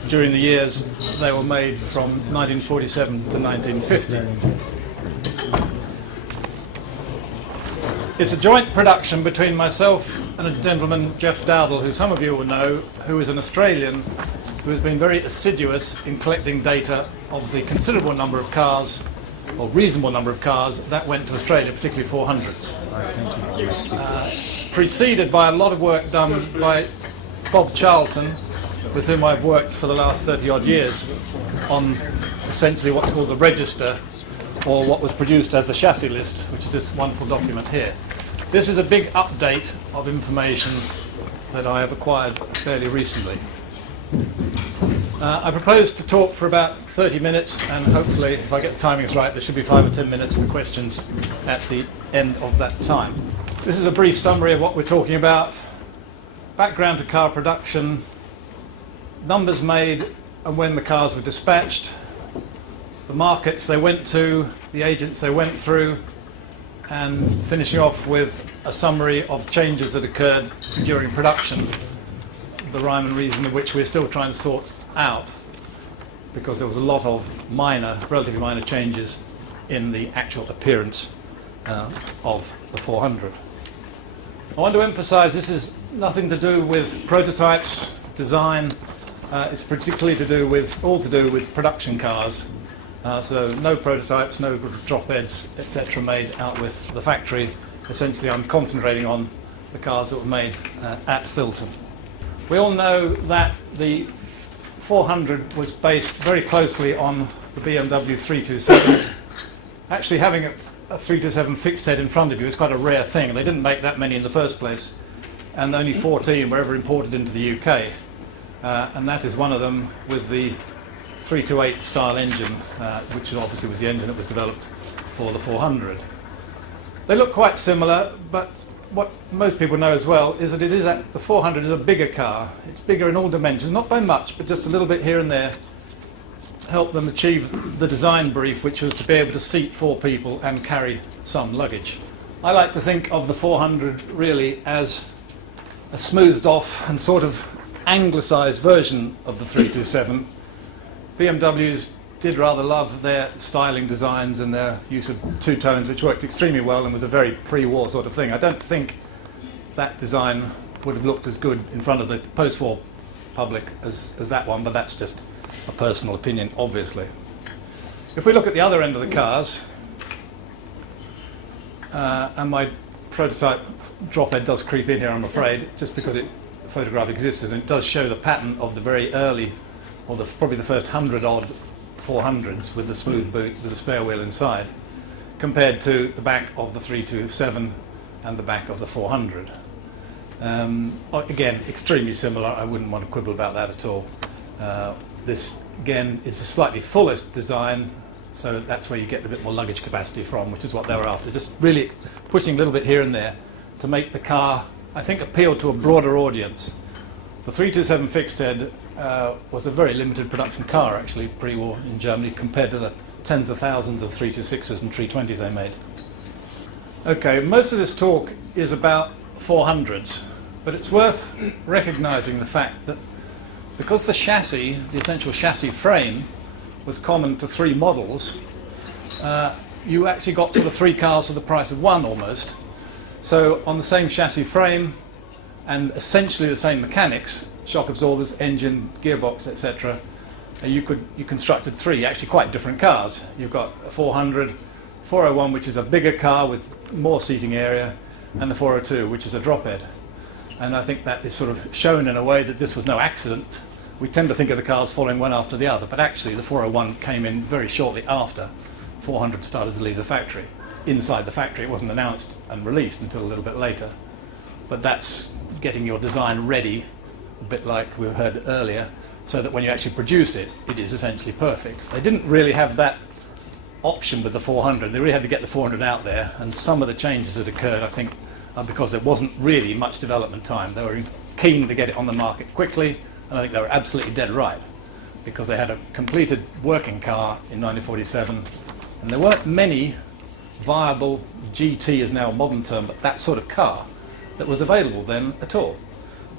during the years they were made from 1947 to 1950. It's a joint production between myself and a gentleman, Jeff Dowdall, who some of you will know, who is an Australian who has been very assiduous in collecting data of the considerable number of cars, or reasonable number of cars, that went to Australia, particularly 400s. Preceded by a lot of work done by Bob Charlton, with whom I've worked for the last 30-odd years on essentially what's called the register, or what was produced as a chassis list, which is this wonderful document here. This is a big update of information that I have acquired fairly recently. I propose to talk for about 30 minutes, and hopefully, if I get the timings right, there should be 5 or 10 minutes for questions at the end of that time. This is a brief summary of what we're talking about. Background to car production, numbers made and when the cars were dispatched, the markets they went to, the agents they went through, and finishing off with a summary of changes that occurred during production, the rhyme and reason of which we're still trying to sort out, because there was a lot of relatively minor changes in the actual appearance of the 400. I want to emphasize this is nothing to do with prototypes, design. It's particularly all to do with production cars. So no prototypes, no drop heads, etc. made out with the factory. Essentially, I'm concentrating on the cars that were made at Filton. We all know that the 400 was based very closely on the BMW 327. Actually, having a 327 fixed head in front of you is quite a rare thing, and they didn't make that many in the first place, and only 14 were ever imported into the UK, and that is one of them with the 328 style engine, which obviously was the engine that was developed for the 400. They look quite similar, but what most people know as well is that the 400 is a bigger car. It's bigger in all dimensions, not by much, but just a little bit here and there. Helped them achieve the design brief, which was to be able to seat 4 people and carry some luggage. I like to think of the 400 really as a smoothed off and sort of anglicised version of the 327. BMWs did rather love their styling designs and their use of two-tones, which worked extremely well and was a very pre-war sort of thing. I don't think that design would have looked as good in front of the post-war public as that one, but that's just a personal opinion, obviously. If we look at the other end of the cars, and my prototype drop head does creep in here, I'm afraid, just because the photograph exists, and it does show the pattern of the very early, or probably the first 100-odd 400s with the smooth boot with the spare wheel inside, compared to the back of the 327 and the back of the 400. Again, extremely similar. I wouldn't want to quibble about that at all. This, again, is a slightly fuller design, so that's where you get a bit more luggage capacity from, which is what they were after. Just really pushing a little bit here and there to make the car, I think, appeal to a broader audience. The 327 fixed head was a very limited production car, actually, pre-war in Germany, compared to the tens of thousands of 326s and 320s they made. Okay, most of this talk is about 400s, but it's worth recognising the fact that because the chassis, the essential chassis frame, was common to 3 models, you actually got sort of 3 cars for the price of 1 almost. So on the same chassis frame and essentially the same mechanics, shock absorbers, engine, gearbox, etc., you constructed 3 actually quite different cars. You've got a 400, 401, which is a bigger car with more seating area, and the 402, which is a drop head. And I think that is sort of shown in a way that this was no accident. We tend to think of the cars following one after the other, but actually the 401 came in very shortly after 400 started to leave the factory. Inside the factory, it wasn't announced and released until a little bit later. But that's getting your design ready, a bit like we heard earlier, so that when you actually produce it, it is essentially perfect. They didn't really have that option with the 400. They really had to get the 400 out there, and some of the changes that occurred, I think, are because there wasn't really much development time. They were keen to get it on the market quickly, and I think they were absolutely dead right, because they had a completed working car in 1947, and there weren't many viable, GT is now a modern term, but that sort of car that was available then at all.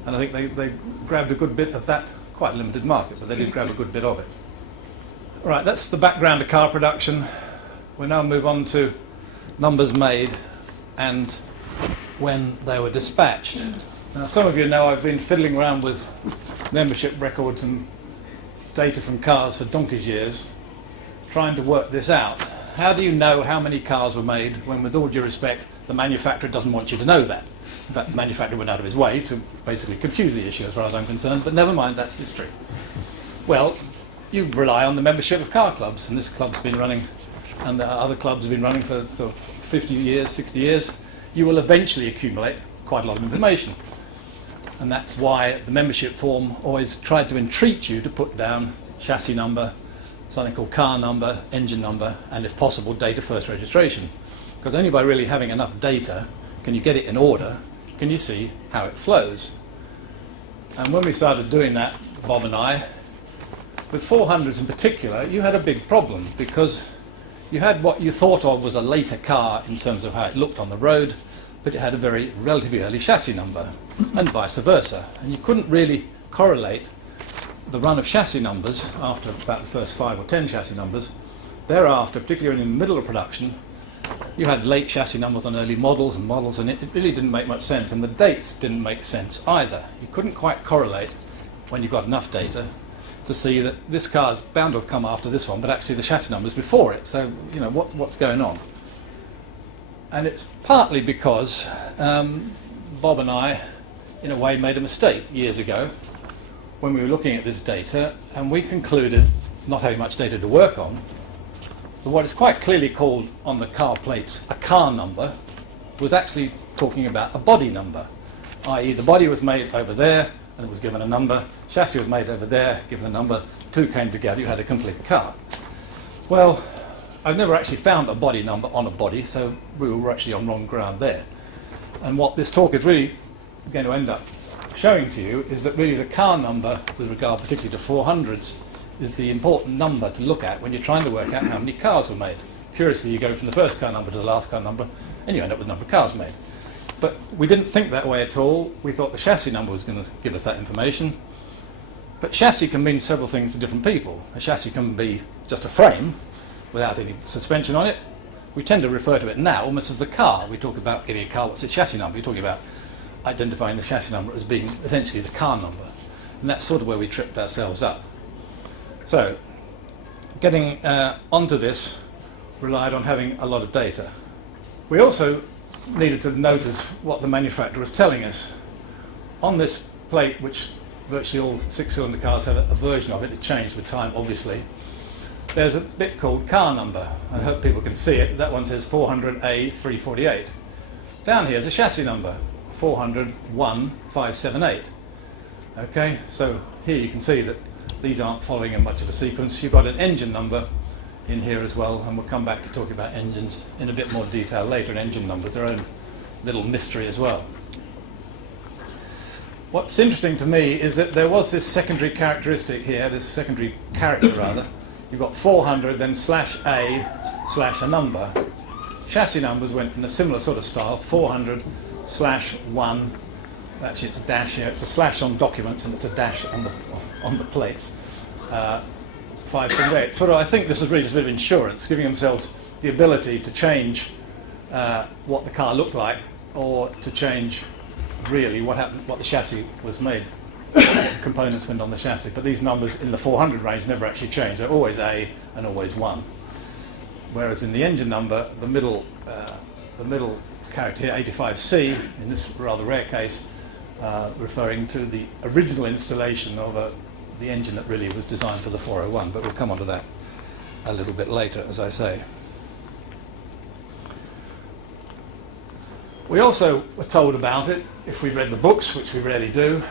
And I think they grabbed a good bit of that, quite limited market, but they did grab a good bit of it. Right, that's the background of car production. We'll now move on to numbers made and when they were dispatched. Now, some of you know I've been fiddling around with membership records and data from cars for donkey's years trying to work this out. How do you know how many cars were made when, with all due respect, the manufacturer doesn't want you to know that? In fact, the manufacturer went out of his way to basically confuse the issue as far as I'm concerned, but never mind, that's history. Well, you rely on the membership of car clubs, and this club's been running, and the other clubs have been running for sort of 50 years, 60 years. You will eventually accumulate quite a lot of information. And that's why the membership form always tried to entreat you to put down chassis number, something called car number, engine number, and if possible, date of first registration. Because only by really having enough data can you get it in order, can you see how it flows. And when we started doing that, Bob and I, with 400s in particular, you had a big problem because you had what you thought of was a later car in terms of how it looked on the road, but it had a very relatively early chassis number, and vice versa. And you couldn't really correlate the run of chassis numbers after about the first 5 or 10 chassis numbers. Thereafter, particularly in the middle of production, you had late chassis numbers on early models, and it really didn't make much sense, and the dates didn't make sense either. You couldn't quite correlate, when you got enough data, to see that this car's bound to have come after this one, but actually the chassis number's before it, so, you know, what's going on? And it's partly because Bob and I, in a way, made a mistake years ago when we were looking at this data, and we concluded, not having much data to work on, that what is quite clearly called on the car plates a car number was actually talking about a body number, i.e. the body was made over there and it was given a number, chassis was made over there, given a number, two came together, you had a complete car. Well, I've never actually found a body number on a body, so we were actually on wrong ground there. And what this talk is really going to end up showing to you is that really the car number, with regard particularly to 400s, is the important number to look at when you're trying to work out how many cars were made. Curiously, you go from the first car number to the last car number, and you end up with the number of cars made. But we didn't think that way at all. We thought the chassis number was going to give us that information. But chassis can mean several things to different people. A chassis can be just a frame without any suspension on it. We tend to refer to it now almost as the car. We talk about getting a car, what's its chassis number? We're talking about identifying the chassis number as being essentially the car number. And that's sort of where we tripped ourselves up. So, getting onto this relied on having a lot of data. We also needed to notice what the manufacturer was telling us. On this plate, which virtually all 6-cylinder cars have a version of it, it changed with time obviously, there's a bit called car number. I hope people can see it. That one says 400A348. Down here is a chassis number, 400-1578. Okay, so here you can see that these aren't following in much of a sequence. You've got an engine number in here as well, and we'll come back to talk about engines in a bit more detail later, and engine numbers, their own little mystery as well. What's interesting to me is that there was this secondary characteristic here, this secondary character rather. You've got 400, then /A /a number. Chassis numbers went in a similar sort of style, 400/1. Actually, it's a dash here. It's a slash on documents, and it's a dash on the plates. 578. Sort of, I think this was really just a bit of insurance, giving themselves the ability to change what the car looked like, or to change really what happened, what the chassis was made. Components went on the chassis, but these numbers in the 400 range never actually change. They're always A and always 1. Whereas in the engine number, the middle character here, 85C, in this rather rare case, referring to the original installation of the engine that really was designed for the 401, but we'll come on to that a little bit later, as I say. We also were told about it, if we read the books, which we rarely do,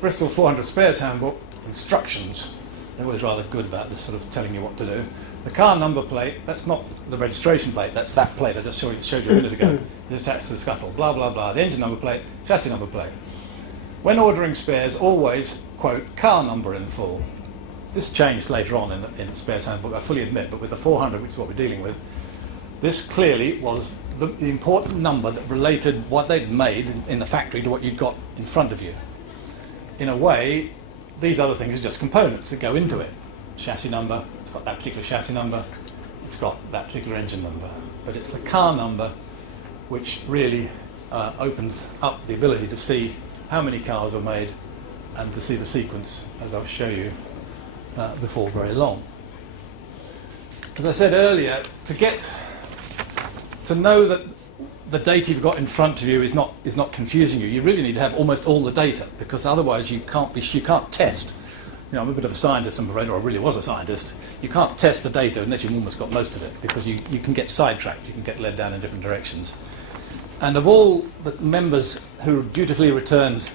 Bristol 400 Spares Handbook, instructions. They're always rather good about this sort of telling you what to do. The car number plate, that's not the registration plate, that's that plate I just showed you a minute ago. It's attached to the scuttle, blah, blah, blah. The engine number plate, chassis number plate. When ordering spares, always quote car number in full. This changed later on in the Spares Handbook, I fully admit, but with the 400, which is what we're dealing with, this clearly was the important number that related what they'd made in the factory to what you'd got in front of you. In a way, these other things are just components that go into it. Chassis number, it's got that particular chassis number, it's got that particular engine number. But it's the car number which really opens up the ability to see how many cars were made and to see the sequence, as I'll show you before very long. As I said earlier, to know that the data you've got in front of you is not confusing you, you really need to have almost all the data, because otherwise you can't test. You know, I'm a bit of a scientist, I'm afraid, or I really was a scientist. You can't test the data unless you've almost got most of it, because you can get sidetracked, you can get led down in different directions. And of all the members who dutifully returned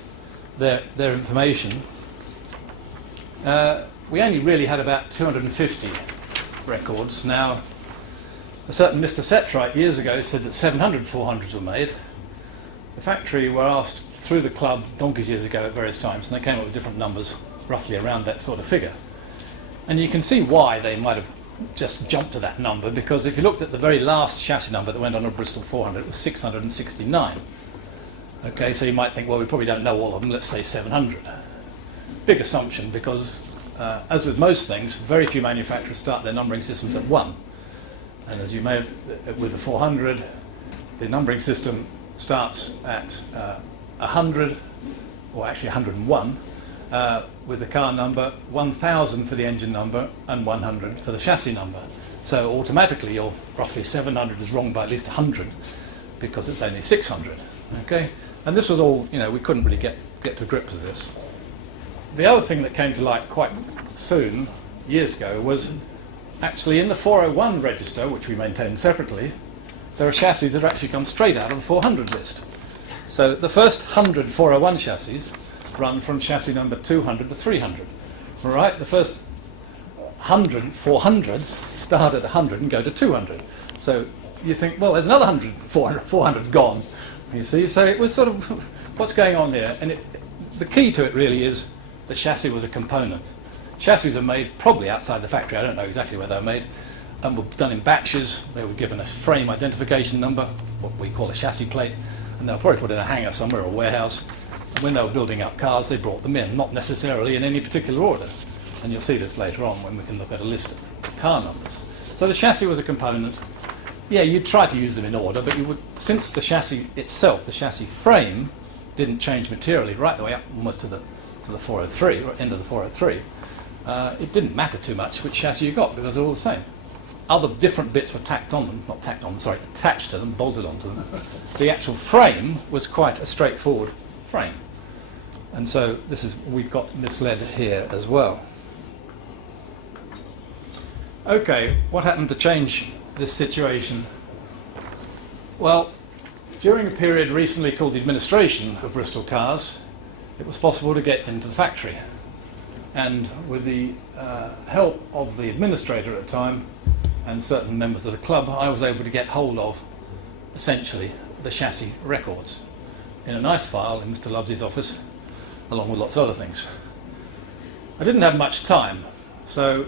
their information, we only really had about 250 records. Now, a certain Mr. Setright years ago said that 700 400s were made. The factory were asked through the club donkeys years ago at various times, and they came up with different numbers, roughly around that sort of figure. And you can see why they might have just jumped to that number, because if you looked at the very last chassis number that went on a Bristol 400, it was 669. Okay, so you might think, well, we probably don't know all of them, let's say 700. Big assumption, because as with most things, very few manufacturers start their numbering systems at 1. And as you may have, with the 400, the numbering system starts at 100, or actually 101, with the car number, 1000 for the engine number, and 100 for the chassis number. So automatically your roughly 700 is wrong by at least 100, because it's only 600. Okay? And this was all, you know, we couldn't really get to grips with this. The other thing that came to light quite soon, years ago, was actually in the 401 register, which we maintain separately, there are chassis that actually come straight out of the 400 list. So the first 100 401 chassis run from chassis number 200 to 300. All right, the first 100 400s start at 100 and go to 200. So you think, well, there's another 100 400's gone. You see, so it was sort of what's going on here, and the key to it really is the chassis was a component. Chassis are made probably outside the factory. I don't know exactly where they were made, and were done in batches. They were given a frame identification number, what we call a chassis plate, and they were probably put in a hangar somewhere or a warehouse. And when they were building up cars, they brought them in, not necessarily in any particular order. And you'll see this later on when we can look at a list of car numbers. So the chassis was a component. Yeah, you'd try to use them in order, but you would, since the chassis itself, the chassis frame, didn't change materially right the way up almost to the 403, or end of the 403, it didn't matter too much which chassis you got, because they're all the same. Other different bits were attached to them, bolted onto them. The actual frame was quite a straightforward frame. And so we've got misled here as well. Okay, what happened to change this situation? Well, during a period recently called the administration of Bristol cars, it was possible to get into the factory. And with the help of the administrator at the time and certain members of the club, I was able to get hold of, essentially, the chassis records in a nice file in Mr. Lovesy's office, along with lots of other things. I didn't have much time, so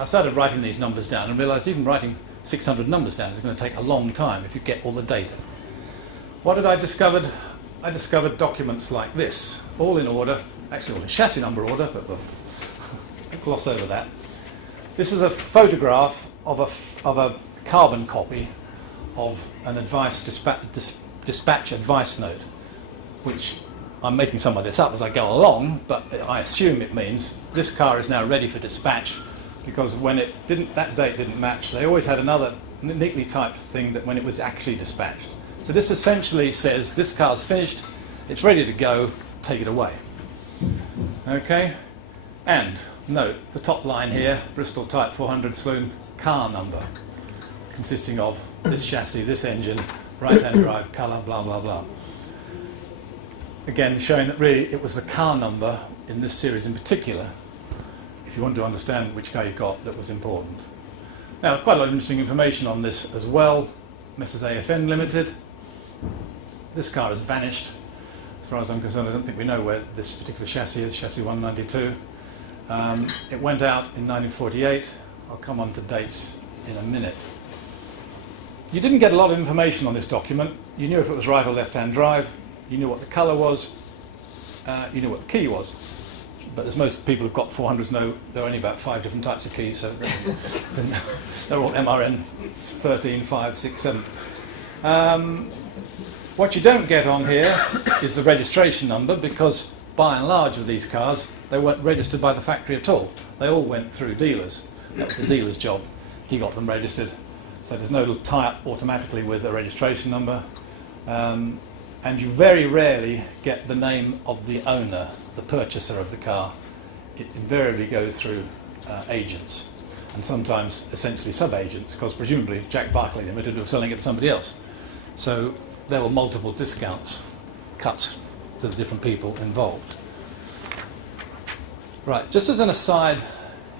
I started writing these numbers down and realised even writing 600 numbers down is going to take a long time if you get all the data. What did I discover? I discovered documents like this, all in order, actually all in chassis number order, but we'll gloss over that. This is a photograph of a carbon copy of an advice dispatch advice note, which I'm making some of this up as I go along, but I assume it means this car is now ready for dispatch, because when that date didn't match, they always had another neatly typed thing that when it was actually dispatched. So this essentially says this car's finished, it's ready to go, take it away. Okay, and note the top line here, Bristol Type 400 Saloon car number, consisting of this chassis, this engine, right-hand drive, colour, blah blah blah. Again, showing that really it was the car number in this series in particular, if you want to understand which car you got, that was important. Now, quite a lot of interesting information on this as well. Messrs AFN Limited. This car has vanished. As far as I'm concerned, I don't think we know where this particular chassis is, chassis 192. It went out in 1948. I'll come on to dates in a minute. You didn't get a lot of information on this document. You knew if it was right or left-hand drive. You knew what the colour was. You knew what the key was. But as most people who've got 400s know, there are only about 5 different types of keys, so they're all MRN 13, 5, 6, 7. What you don't get on here is the registration number, because by and large with these cars, they weren't registered by the factory at all. they all went through dealers. That was the dealer's job. He got them registered. So there's no little tie-up automatically with a registration number. And you very rarely get the name of the owner, the purchaser of the car. It invariably goes through agents, and sometimes essentially sub-agents, because presumably Jack Barclay Limited was selling it to somebody else. So there were multiple discounts, cuts to the different people involved. Right, just as an aside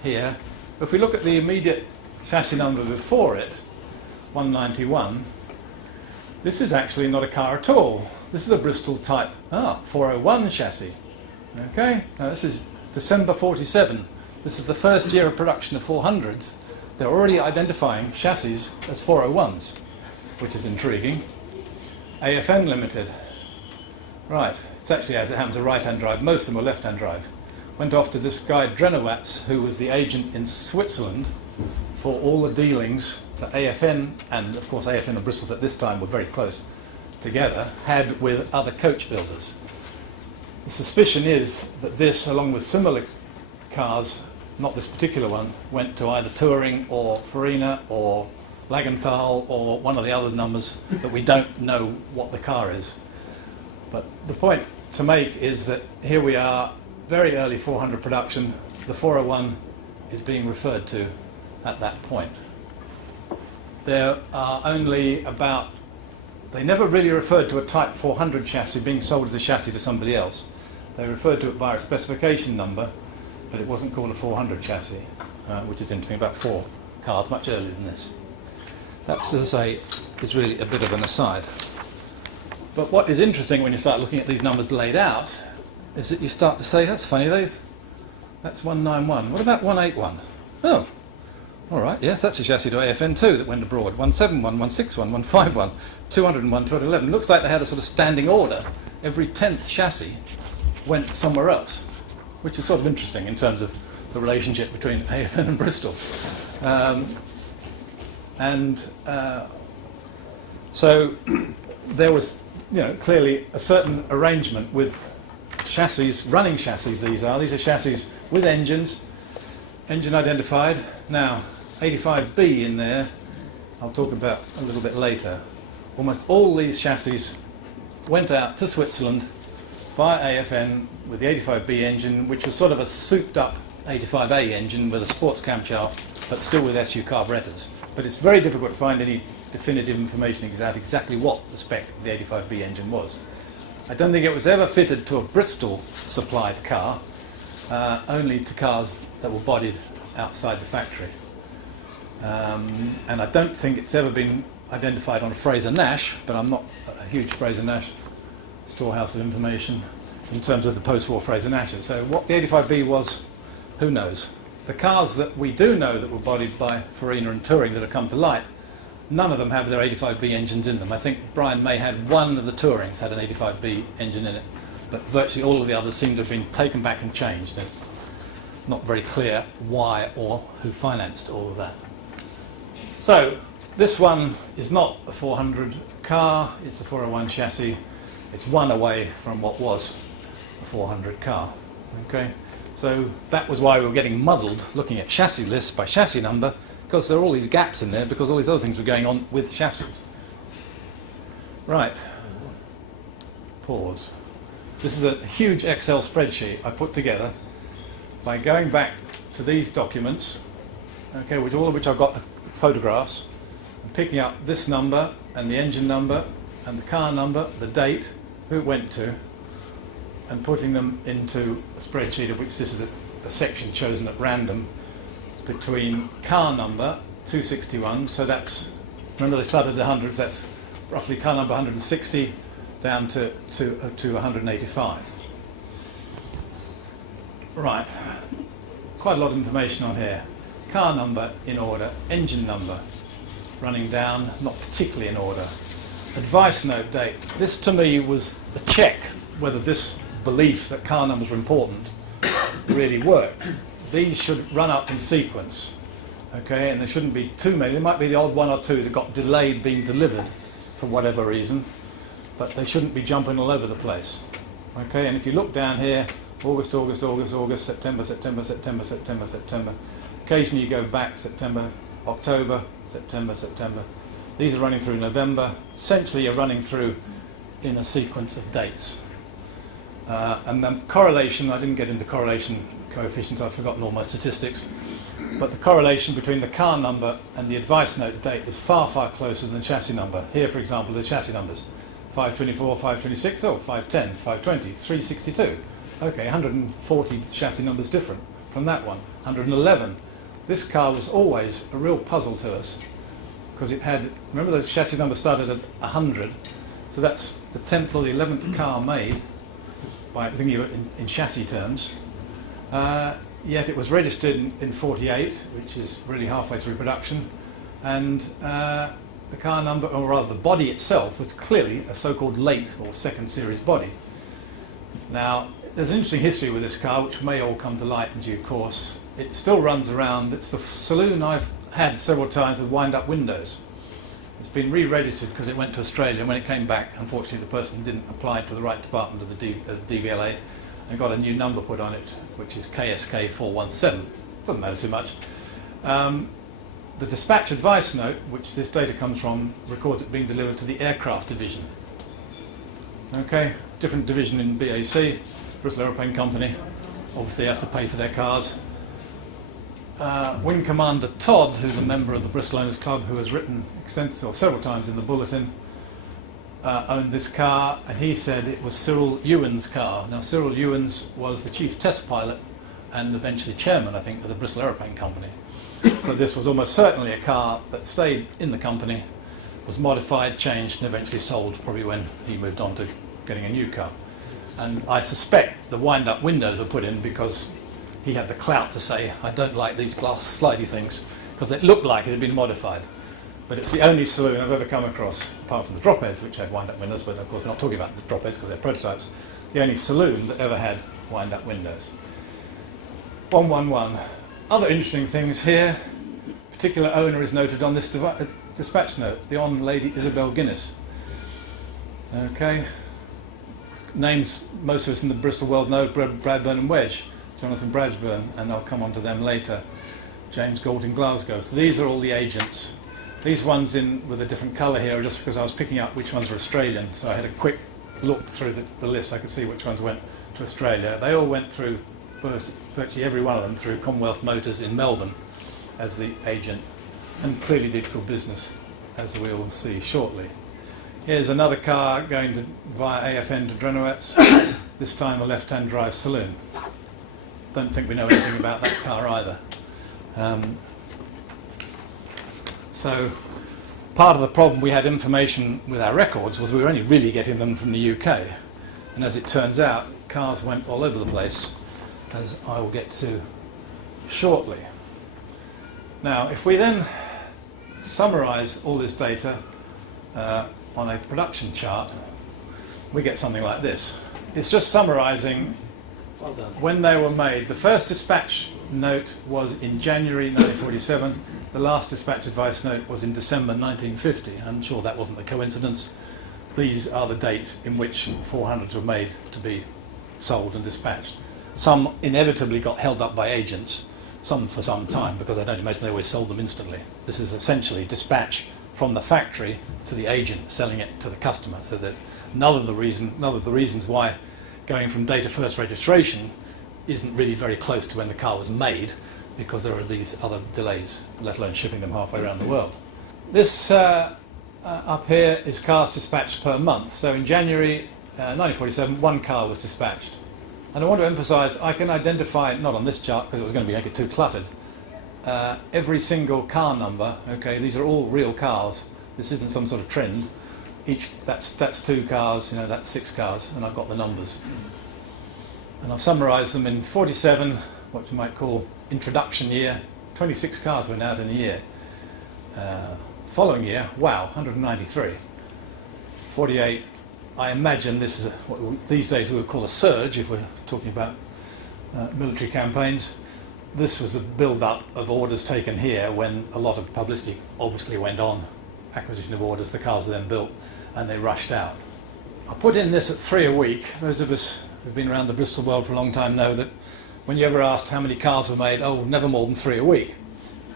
here, if we look at the immediate chassis number before it, 191, this is actually not a car at all. This is a Bristol Type 401 chassis. Okay, now this is December 47. This is the first year of production of 400s. They're already identifying chassis as 401s, which is intriguing. AFN Limited. Right, it's actually, as it happens, a right-hand drive. Most of them were left-hand drive. Went off to this guy Drenowatz, who was the agent in Switzerland for all the dealings that AFN, and of course AFN and Bristol's at this time were very close together, had with other coach builders. The suspicion is that this, along with similar cars, not this particular one, went to either Touring or Farina or Lagenthal or one of the other numbers that we don't know what the car is. But the point to make is that here we are, very early 400 production. The 401 is being referred to at that point. There are only about, they never really referred to a Type 400 chassis being sold as a chassis to somebody else. They referred to it by a specification number, but it wasn't called a 400 chassis, which is interesting, about 4 cars much earlier than this. That's, as I say, is really a bit of an aside. But what is interesting when you start looking at these numbers laid out is that you start to say, that's funny, that's 191. What about 181? Oh, all right, yes, that's a chassis to AFN too that went abroad. 171, 161, 151, 201, 211. Looks like they had a sort of standing order. Every 10th chassis went somewhere else, which is sort of interesting in terms of the relationship between AFN and Bristol. So there was, clearly a certain arrangement with chassis, running chassis these are. These are chassis with engines, engine identified. Now, 85B in there, I'll talk about a little bit later. Almost all these chassis went out to Switzerland via AFN with the 85B engine, which was sort of a souped-up 85A engine with a sports camshaft, but still with SU carburetors. But it's very difficult to find any definitive information about exactly what the spec of the 85B engine was. I don't think it was ever fitted to a Bristol-supplied car, only to cars that were bodied outside the factory. And I don't think it's ever been identified on a Fraser-Nash, but I'm not a huge Fraser-Nash storehouse of information in terms of the post-war Fraser-Nashes. So what the 85B was, who knows? The cars that we do know that were bodied by Farina and Touring that have come to light, none of them have their 85B engines in them. I think Brian May had one of the Tourings had an 85B engine in it, but virtually all of the others seem to have been taken back and changed. It's not very clear why or who financed all of that. So this one is not a 400 car, it's a 401 chassis. It's one away from what was a 400 car. Okay, so that was why we were getting muddled looking at chassis lists by chassis number, because there are all these gaps in there because all these other things were going on with chassis. Right. Pause. This is a huge Excel spreadsheet I put together by going back to these documents, okay, all of which I've got photographs, and picking up this number and the engine number and the car number, the date, who it went to, and putting them into a spreadsheet of which this is a section chosen at random between car number 261, so that's, remember they started at hundreds, that's roughly car number 160 down to 185. Right, quite a lot of information on here. Car number in order, engine number running down, not particularly in order. Advice note date. This to me was the check whether this belief that car numbers were important really worked. These should run up in sequence, okay, and there shouldn't be too many. There might be the odd one or two that got delayed being delivered for whatever reason, but they shouldn't be jumping all over the place, okay. And if you look down here, August, August, August, August, September, September, September, September, September. Occasionally you go back, September, October, September, September. These are running through November. Essentially you're running through in a sequence of dates. And then correlation, I didn't get into correlation coefficients, I've forgotten all my statistics, but the correlation between the car number and the advice note date was far, far closer than the chassis number. Here, for example, the chassis numbers. 524, 526, 510, 520, 362. Okay, 140 chassis numbers different from that one. 111. This car was always a real puzzle to us because it had, remember the chassis number started at 100, so that's the 10th or the 11th car made, by thinking of it in chassis terms. Yet it was registered in 48, which is really halfway through production, and the car number, or rather the body itself, was clearly a so-called late or second series body. Now, there's an interesting history with this car, which may all come to light in due course. It still runs around. It's the saloon I've had several times with wind-up windows. It's been re-registered because it went to Australia, and when it came back, unfortunately the person didn't apply to the right department of the DVLA and got a new number put on it, which is KSK 417. Doesn't matter too much. The dispatch advice note, which this data comes from, records it being delivered to the aircraft division. Okay, different division in BAC, Bristol Aeroplane Company. Obviously they have to pay for their cars. Wing Commander Todd, who's a member of the Bristol Owners Club, who has written extensively, or several times in the bulletin, owned this car, and he said it was Cyril Ewan's car. Now, Cyril Ewan's was the chief test pilot and eventually chairman, I think, of the Bristol Aeroplane Company. So this was almost certainly a car that stayed in the company, was modified, changed, and eventually sold, probably when he moved on to getting a new car. And I suspect the wind-up windows were put in because he had the clout to say, I don't like these glass slidey things, because it looked like it had been modified. But it's the only saloon I've ever come across, apart from the drop heads, which had wind-up windows, but of course we're not talking about the drop heads because they're prototypes, the only saloon that ever had wind-up windows. 111. Other interesting things here. Particular owner is noted on this dispatch note, the Hon. Lady Isabel Guinness. Okay. Names most of us in the Bristol world know, Bradburn and Wedge, Jonathan Bradburn, and I'll come on to them later. James Gould in Glasgow. So these are all the agents. These ones in with a different colour here are just because I was picking up which ones were Australian, so I had a quick look through the list. I could see which ones went to Australia. They all went through, virtually every one of them, through Commonwealth Motors in Melbourne as the agent, and clearly did good business, as we will see shortly. Here's another car going via AFN to Drenowitz, this time a left-hand drive saloon. Don't think we know anything about that car either. So part of the problem we had information with our records was we were only really getting them from the UK. And as it turns out, cars went all over the place, as I will get to shortly. Now, if we then summarise all this data on a production chart, we get something like this. It's just summarising when they were made. The first dispatch note was in January 1947. The last dispatch advice note was in December 1950. I'm sure that wasn't a coincidence. These are the dates in which 400s were made to be sold and dispatched. Some inevitably got held up by agents, some for some time, because I don't imagine they always sold them instantly. This is essentially dispatch from the factory to the agent selling it to the customer, so that none of the reasons why going from date of first registration isn't really very close to when the car was made, because there are these other delays, let alone shipping them halfway around the world. This up here is cars dispatched per month. So in January 1947, one car was dispatched. And I want to emphasise, I can identify, not on this chart because it was going to make it too cluttered, every single car number. Okay, these are all real cars. This isn't some sort of trend. That's 2 cars, that's 6 cars, and I've got the numbers. And I've summarised them in 47, what you might call introduction year. 26 cars went out in a year. Following year, wow, 193. 48, I imagine this is what these days we would call a surge if we're talking about military campaigns. This was a build-up of orders taken here when a lot of publicity obviously went on. Acquisition of orders, the cars were then built and they rushed out. I put in this at 3 a week. Those of us who've been around the Bristol world for a long time know that when you ever asked how many cars were made, oh, never more than 3 a week.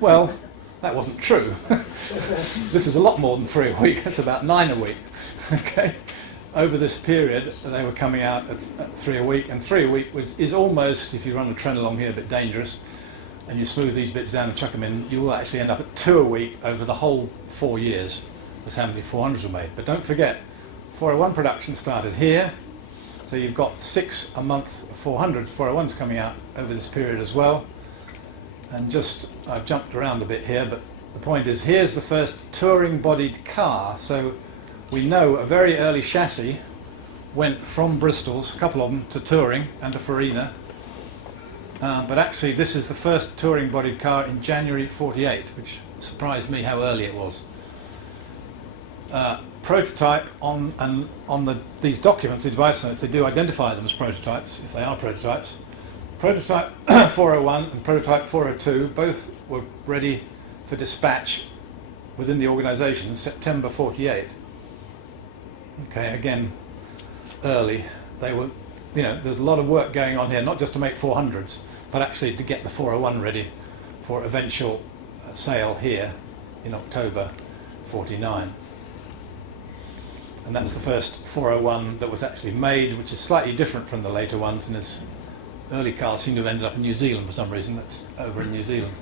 Well, that wasn't true. This is a lot more than 3 a week. That's about 9 a week. Okay. Over this period, they were coming out at 3 a week, and 3 a week is almost, if you run a trend along here, a bit dangerous, and you smooth these bits down and chuck them in, you will actually end up at 2 a week over the whole 4 years. That's how many 400s were made. But don't forget, 401 production started here, so you've got 6 a month of 400 401s coming out over this period as well. And just, I've jumped around a bit here, but the point is, here's the first touring-bodied car. So we know a very early chassis went from Bristol's, a couple of them, to Touring and to Farina. But actually, this is the first touring-bodied car in January '48, which surprised me how early it was. Prototype on these documents, advice notes, they do identify them as prototypes, if they are prototypes. Prototype 401 and prototype 402 both were ready for dispatch within the organisation in September '48. Okay, again, early. They were, there's a lot of work going on here, not just to make 400s, but actually to get the 401 ready for eventual sale here in October '49. And that's the first 401 that was actually made, which is slightly different from the later ones, and his early cars seem to have ended up in New Zealand for some reason. That's over in New Zealand.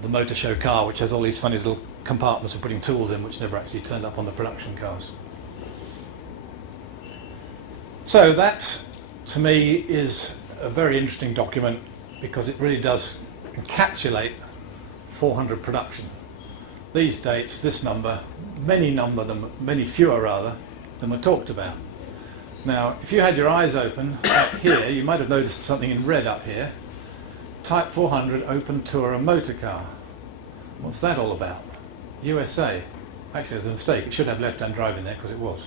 The motor show car, which has all these funny little compartments for putting tools in, which never actually turned up on the production cars. So that, to me, is a very interesting document because it really does encapsulate 400 production. These dates, this number, many fewer rather, than were talked about. Now, if you had your eyes open up here, you might have noticed something in red up here. Type 400 Open Tourer motor car. What's that all about? USA. Actually, there's a mistake. It should have left-hand drive in there because it was.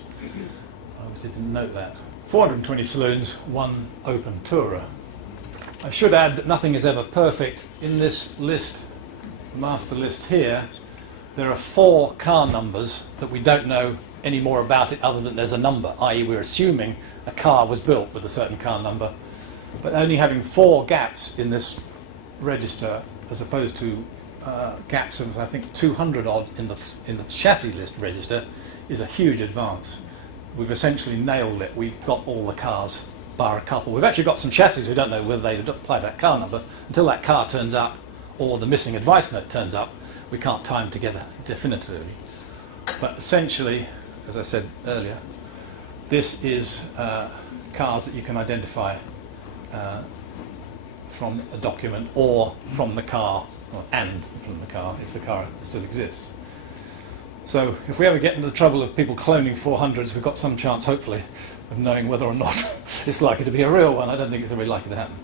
I obviously didn't note that. 420 saloons, 1 Open Tourer. I should add that nothing is ever perfect. In this list, master list here, there are 4 car numbers that we don't know any more about it other than there's a number, i.e. we're assuming a car was built with a certain car number, but only having 4 gaps in this register as opposed to gaps of I think 200 odd in the chassis list register is a huge advance. We've essentially nailed it. We've got all the cars bar a couple. We've actually got some chassis we don't know whether they apply that car number. Until that car turns up or the missing advice note turns up, we can't tie them together definitively. But essentially, as I said earlier, this is cars that you can identify from a document or from the car, and from the car if the car still exists. So if we ever get into the trouble of people cloning 400s, we've got some chance, hopefully, of knowing whether or not it's likely to be a real one. I don't think it's really likely to happen.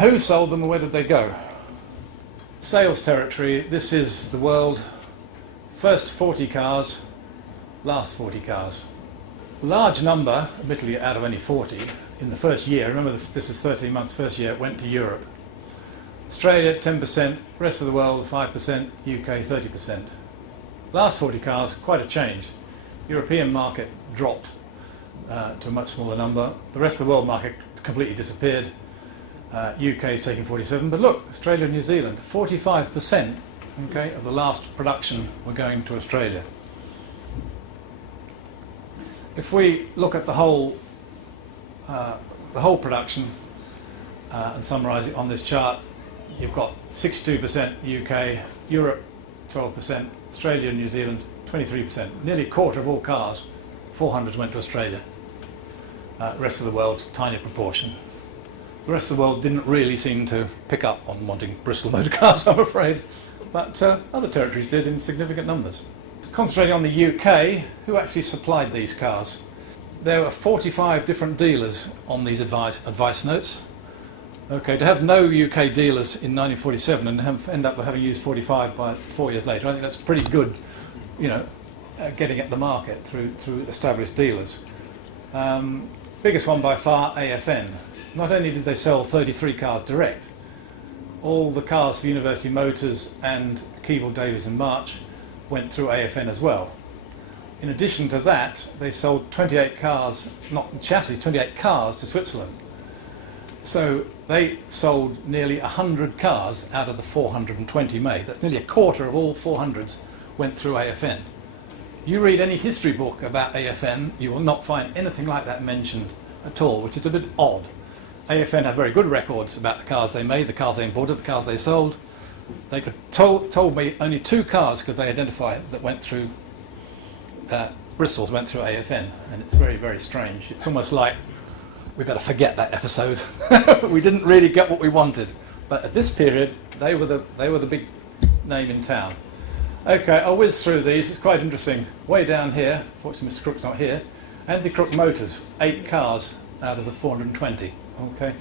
Who sold them and where did they go? Sales territory, this is the world. First 40 cars, last 40 cars. Large number, admittedly out of only 40, in the first year, remember this is 13 months, first year, went to Europe. Australia 10%, rest of the world 5%, UK 30%. Last 40 cars, quite a change. European market dropped to a much smaller number. The rest of the world market completely disappeared. UK is taking 47, but look, Australia and New Zealand, 45% okay, of the last production were going to Australia. If we look at the whole production and summarise it on this chart, you've got 62% UK, Europe 12%, Australia and New Zealand 23%. Nearly a quarter of all cars, 400s went to Australia. Rest of the world, tiny proportion. The rest of the world didn't really seem to pick up on wanting Bristol motor cars, I'm afraid, but other territories did in significant numbers. Concentrating on the UK, who actually supplied these cars? There were 45 different dealers on these advice notes. Okay, to have no UK dealers in 1947 and end up having used 45 by 4 years later, I think that's pretty good, getting at the market through established dealers. Biggest one by far, AFN. Not only did they sell 33 cars direct, all the cars for University Motors and Keevil, Davies and March went through AFN as well. In addition to that, they sold 28 cars, not chassis, 28 cars to Switzerland. So they sold nearly 100 cars out of the 420 made. That's nearly a quarter of all 400s went through AFN. You read any history book about AFN, you will not find anything like that mentioned at all, which is a bit odd. AFN have very good records about the cars they made, the cars they imported, the cars they sold. They could told me only 2 cars could they identify that went through Bristol's went through AFN, and it's very, very strange. It's almost like we better forget that episode. We didn't really get what we wanted, but at this period they were the big name in town. Okay, I'll whiz through these. It's quite interesting. Way down here, fortunately Mr. Crook's not here, Anthony Crook Motors, 8 cars out of the 420. Okay,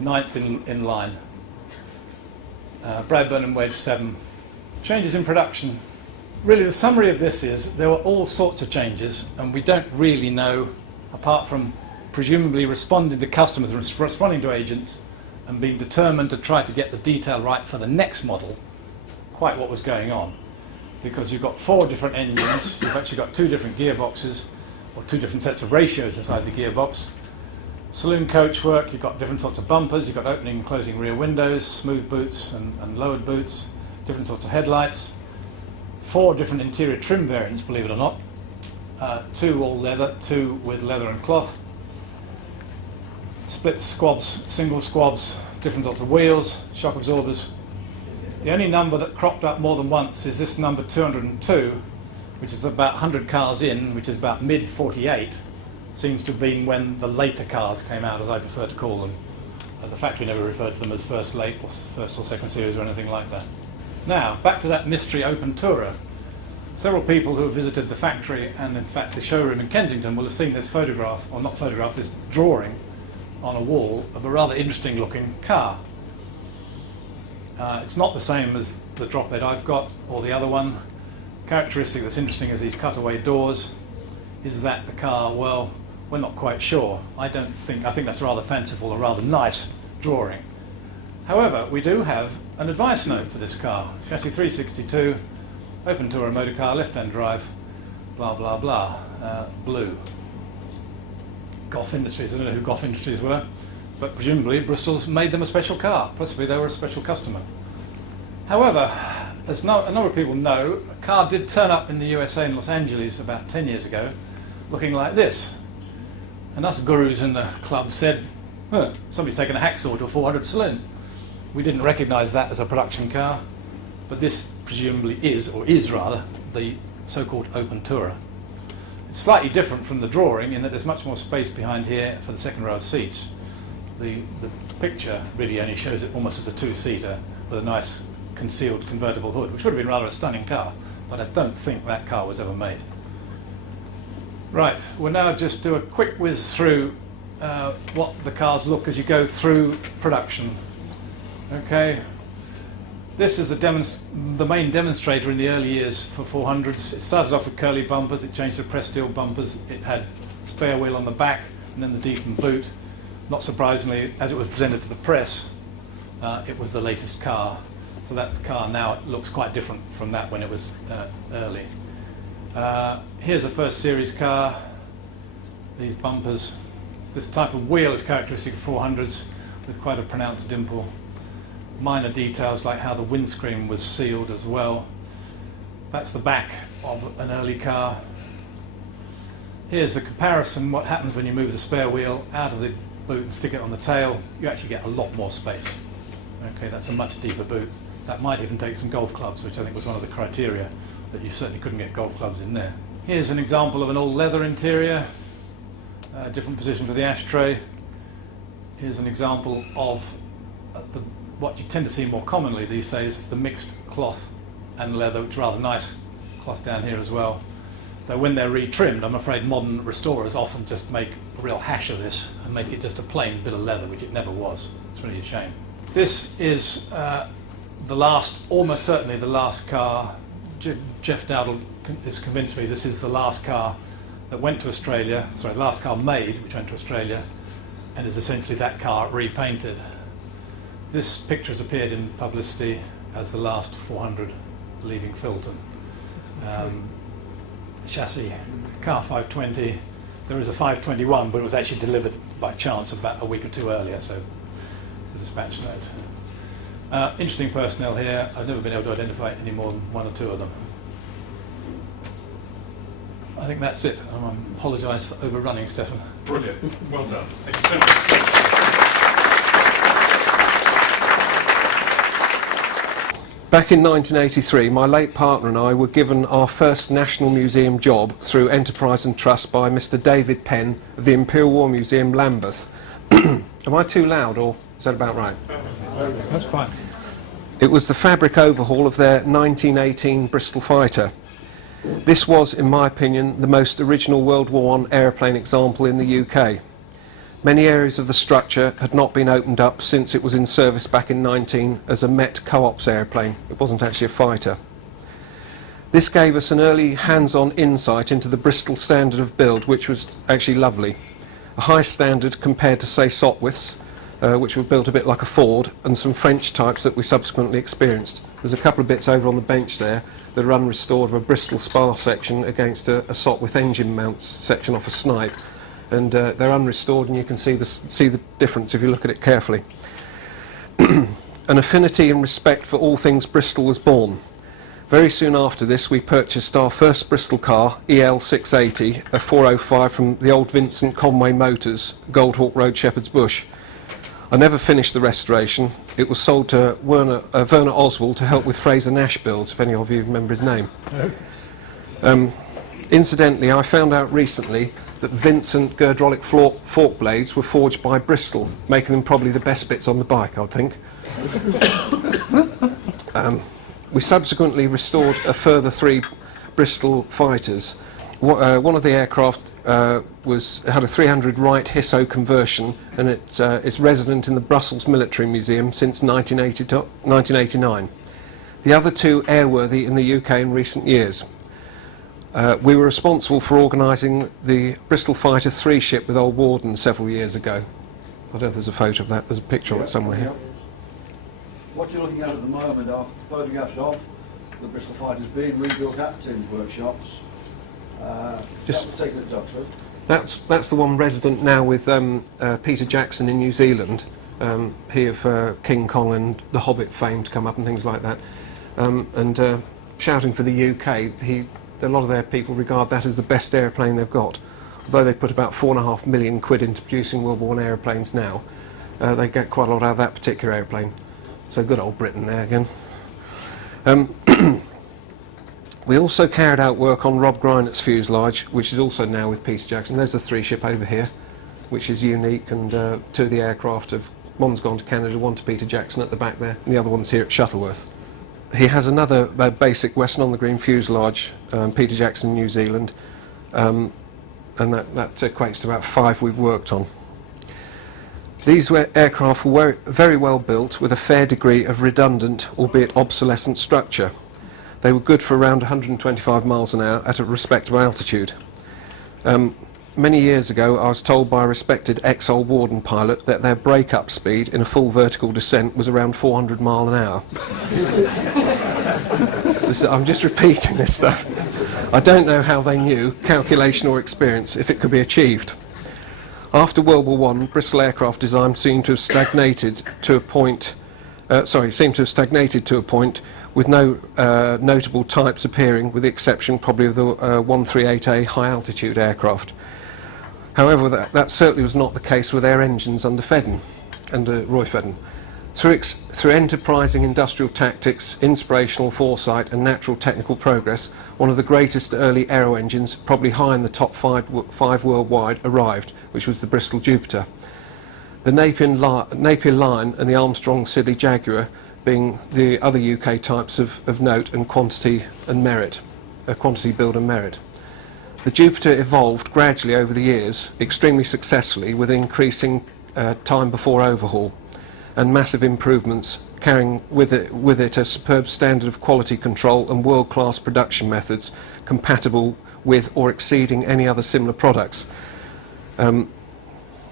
9th in line. Bradburn and Wedge, 7. Changes in production. Really, the summary of this is there were all sorts of changes, and we don't really know, apart from presumably responding to customers and responding to agents and being determined to try to get the detail right for the next model, quite what was going on. Because you've got 4 different engines, you've actually got 2 different gearboxes, or 2 different sets of ratios inside the gearbox. Saloon coachwork, you've got different sorts of bumpers, you've got opening and closing rear windows, smooth boots and lowered boots, different sorts of headlights, 4 different interior trim variants, believe it or not, 2 all leather, 2 with leather and cloth, split squabs, single squabs, different sorts of wheels, shock absorbers. The only number that cropped up more than once is this number 202, which is about 100 cars in, which is about mid-48. Seems to have been when the later cars came out, as I prefer to call them. The factory never referred to them as first or second series or anything like that. Now, back to that mystery open tourer. Several people who have visited the factory and in fact the showroom in Kensington will have seen this photograph, or not photograph, this drawing on a wall of a rather interesting looking car. It's not the same as the drop bed I've got or the other one. Characteristic that's interesting is these cutaway doors. Is that the car? Well, we're not quite sure. I think that's a rather fanciful, a rather nice drawing. However, we do have an advice note for this car. Chassis 362, open tourer motor car, left-hand drive, blah, blah, blah, blue. Goff Industries, I don't know who Goff Industries were, but presumably Bristol's made them a special car. Possibly they were a special customer. However, as a number of people know, a car did turn up in the USA in Los Angeles about 10 years ago, looking like this. And us gurus in the club said, somebody's taken a hacksaw to a 400 saloon. We didn't recognise that as a production car, but this presumably is rather, the so-called open tourer. It's slightly different from the drawing in that there's much more space behind here for the second row of seats. The picture really only shows it almost as a 2-seater with a nice concealed convertible hood, which would have been rather a stunning car, but I don't think that car was ever made. Right, we'll now just do a quick whiz through what the cars look as you go through production. Okay, this is the main demonstrator in the early years for 400s. It started off with curly bumpers, it changed to pressed steel bumpers, it had spare wheel on the back and then the deepened boot. Not surprisingly, as it was presented to the press, it was the latest car. So that car now looks quite different from that when it was early. Here's a first series car, these bumpers. This type of wheel is characteristic of 400s with quite a pronounced dimple. Minor details like how the windscreen was sealed as well. That's the back of an early car. Here's the comparison, what happens when you move the spare wheel out of the boot and stick it on the tail. You actually get a lot more space. Okay, that's a much deeper boot. That might even take some golf clubs, which I think was one of the criteria, that you certainly couldn't get golf clubs in there. Here's an example of an all leather interior, different position for the ashtray. Here's an example of what you tend to see more commonly these days, the mixed cloth and leather, which is rather nice cloth down here as well. Though when they're retrimmed, I'm afraid modern restorers often just make a real hash of this and make it just a plain bit of leather, which it never was. It's really a shame. This is the last, almost certainly the last car. Jeff Dowdle has convinced me this is the last car that went to Australia, sorry, last car made which went to Australia, and is essentially that car repainted. This picture has appeared in publicity as the last 400 leaving Filton. chassis car 520. There is a 521, but it was actually delivered by chance about a week or two earlier, so the dispatch note. Interesting personnel here. I've never been able to identify any more than one or two of them. I think that's it. I apologise for overrunning, Stefan. Brilliant. Well done. Thank you so much. Back in 1983, my late partner and I were given our first National Museum job through Enterprise and Trust by Mr. David Penn of the Imperial War Museum, Lambeth. Am I too loud, or is that about right? That's fine. It was the fabric overhaul of their 1918 Bristol fighter. This was, in my opinion, the most original World War I aeroplane example in the UK. Many areas of the structure had not been opened up since it was in service back in 19 as a Met co-ops aeroplane. It wasn't actually a fighter. This gave us an early hands-on insight into the Bristol standard of build, which was actually lovely. A high standard compared to, say, Sopwith's, which were built a bit like a Ford, and some French types that we subsequently experienced. There's a couple of bits over on the bench there that are unrestored of a Bristol spar section against a Sopwith engine mounts section off a Snipe. And they're unrestored, and you can see the difference if you look at it carefully. An affinity and respect for all things Bristol was born. Very soon after this, we purchased our first Bristol car, EL680, a 405 from the old Vincent Conway Motors, Goldhawk Road, Shepherd's Bush. I never finished the restoration. It was sold to Werner Oswald to help with Fraser Nash builds, if any of you remember his name. Incidentally, I found out recently that Vincent Gerdrolic fork blades were forged by Bristol, making them probably the best bits on the bike, I would think. We subsequently restored a further 3 Bristol fighters. One of the aircraft had a 300 Wright Hisso conversion, and it's resident in the Brussels Military Museum since 1989. The other 2 airworthy in the UK in recent years. We were responsible for organising the Bristol Fighter 3 ship with old Warden several years ago. I don't know if there's a photo of that. There's a picture of it somewhere here. What you're looking at the moment are photographs of the Bristol Fighters being rebuilt at Tim's workshops. Just take the top through. That's the one resident now with Peter Jackson in New Zealand. He of King Kong and The Hobbit fame to come up and things like that. And shouting for the UK, a lot of their people regard that as the best aeroplane they've got. Although they put about £4.5 million into producing World War I aeroplanes now, they get quite a lot out of that particular aeroplane. So good old Britain there again. We also carried out work on Rob Greinert's fuselage, which is also now with Peter Jackson. There's the 3 ship over here, which is unique, and 2 of the aircraft one's gone to Canada, one to Peter Jackson at the back there, and the other one's here at Shuttleworth. He has another basic Western on-the-green fuselage, Peter Jackson, New Zealand, and that equates to about 5 we've worked on. These aircraft were very well built with a fair degree of redundant, albeit obsolescent structure. They were good for around 125 miles an hour at a respectable altitude. Many years ago, I was told by a respected ex-old Warden pilot that their break-up speed in a full vertical descent was around 400 miles an hour. I'm just repeating this stuff. I don't know how they knew, calculation or experience, if it could be achieved. After World War I, Bristol aircraft design seemed to have stagnated to a point with no notable types appearing, with the exception probably of the 138A high-altitude aircraft. However, that certainly was not the case with their engines under Fedden, under Roy Fedden. Through enterprising industrial tactics, inspirational foresight and natural technical progress, one of the greatest early aero engines, probably high in the top 5 worldwide, arrived, which was the Bristol Jupiter. The Napier Lion and the Armstrong Siddeley Jaguar being the other UK types of note and quantity and merit, quantity, build and merit. The Jupiter evolved gradually over the years, extremely successfully, with increasing time before overhaul and massive improvements, carrying with it a superb standard of quality control and world-class production methods compatible with or exceeding any other similar products.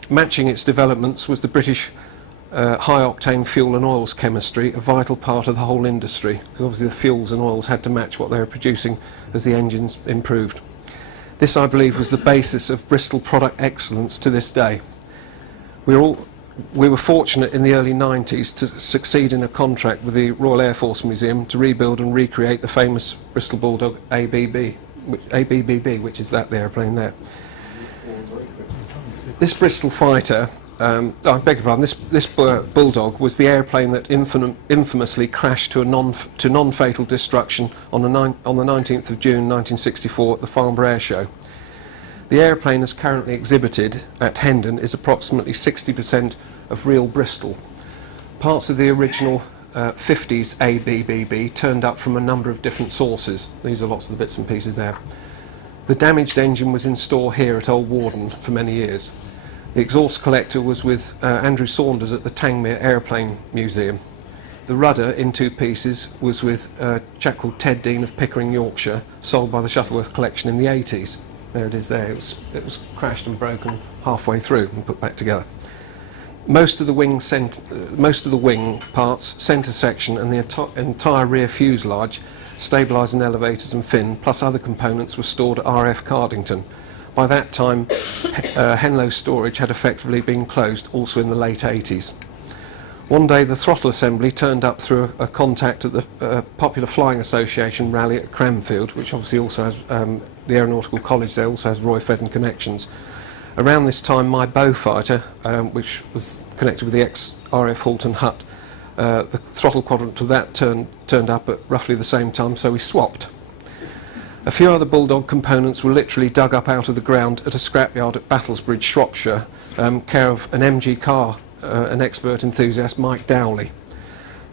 Matching its developments was the British high-octane fuel and oils chemistry, a vital part of the whole industry, because obviously the fuels and oils had to match what they were producing as the engines improved. This, I believe, was the basis of Bristol product excellence to this day. We were fortunate in the early 90s to succeed in a contract with the Royal Air Force Museum to rebuild and recreate the famous Bristol Bulldog ABBB, which is the aeroplane there. This Bristol fighter, I beg your pardon, this Bulldog was the airplane that infamously crashed to non-fatal destruction on the 19th of June 1964 at the Farnborough Air Show. The airplane as currently exhibited at Hendon is approximately 60% of real Bristol. Parts of the original 50s ABBB turned up from a number of different sources. These are lots of the bits and pieces there. The damaged engine was in store here at Old Warden for many years. The exhaust collector was with Andrew Saunders at the Tangmere Airplane Museum. The rudder, in 2 pieces, was with a chap called Ted Dean of Pickering, Yorkshire, sold by the Shuttleworth collection in the 80s. There it is there. It was crashed and broken halfway through and put back together. Most of the wing parts, centre section and the entire rear fuselage, stabilising elevators and fin, plus other components were stored at RF Cardington. By that time, Henlow storage had effectively been closed, also in the late 80s. One day the throttle assembly turned up through a contact at the Popular Flying Association rally at Cranfield, which obviously also has the Aeronautical College there, also has Roy Fedden connections. Around this time my Bow fighter, which was connected with the ex-RF Halton Hut, the throttle quadrant of that turned up at roughly the same time, so we swapped. A few other Bulldog components were literally dug up out of the ground at a scrapyard at Battlesbridge, Shropshire, care of an MG car, an expert enthusiast, Mike Dowley.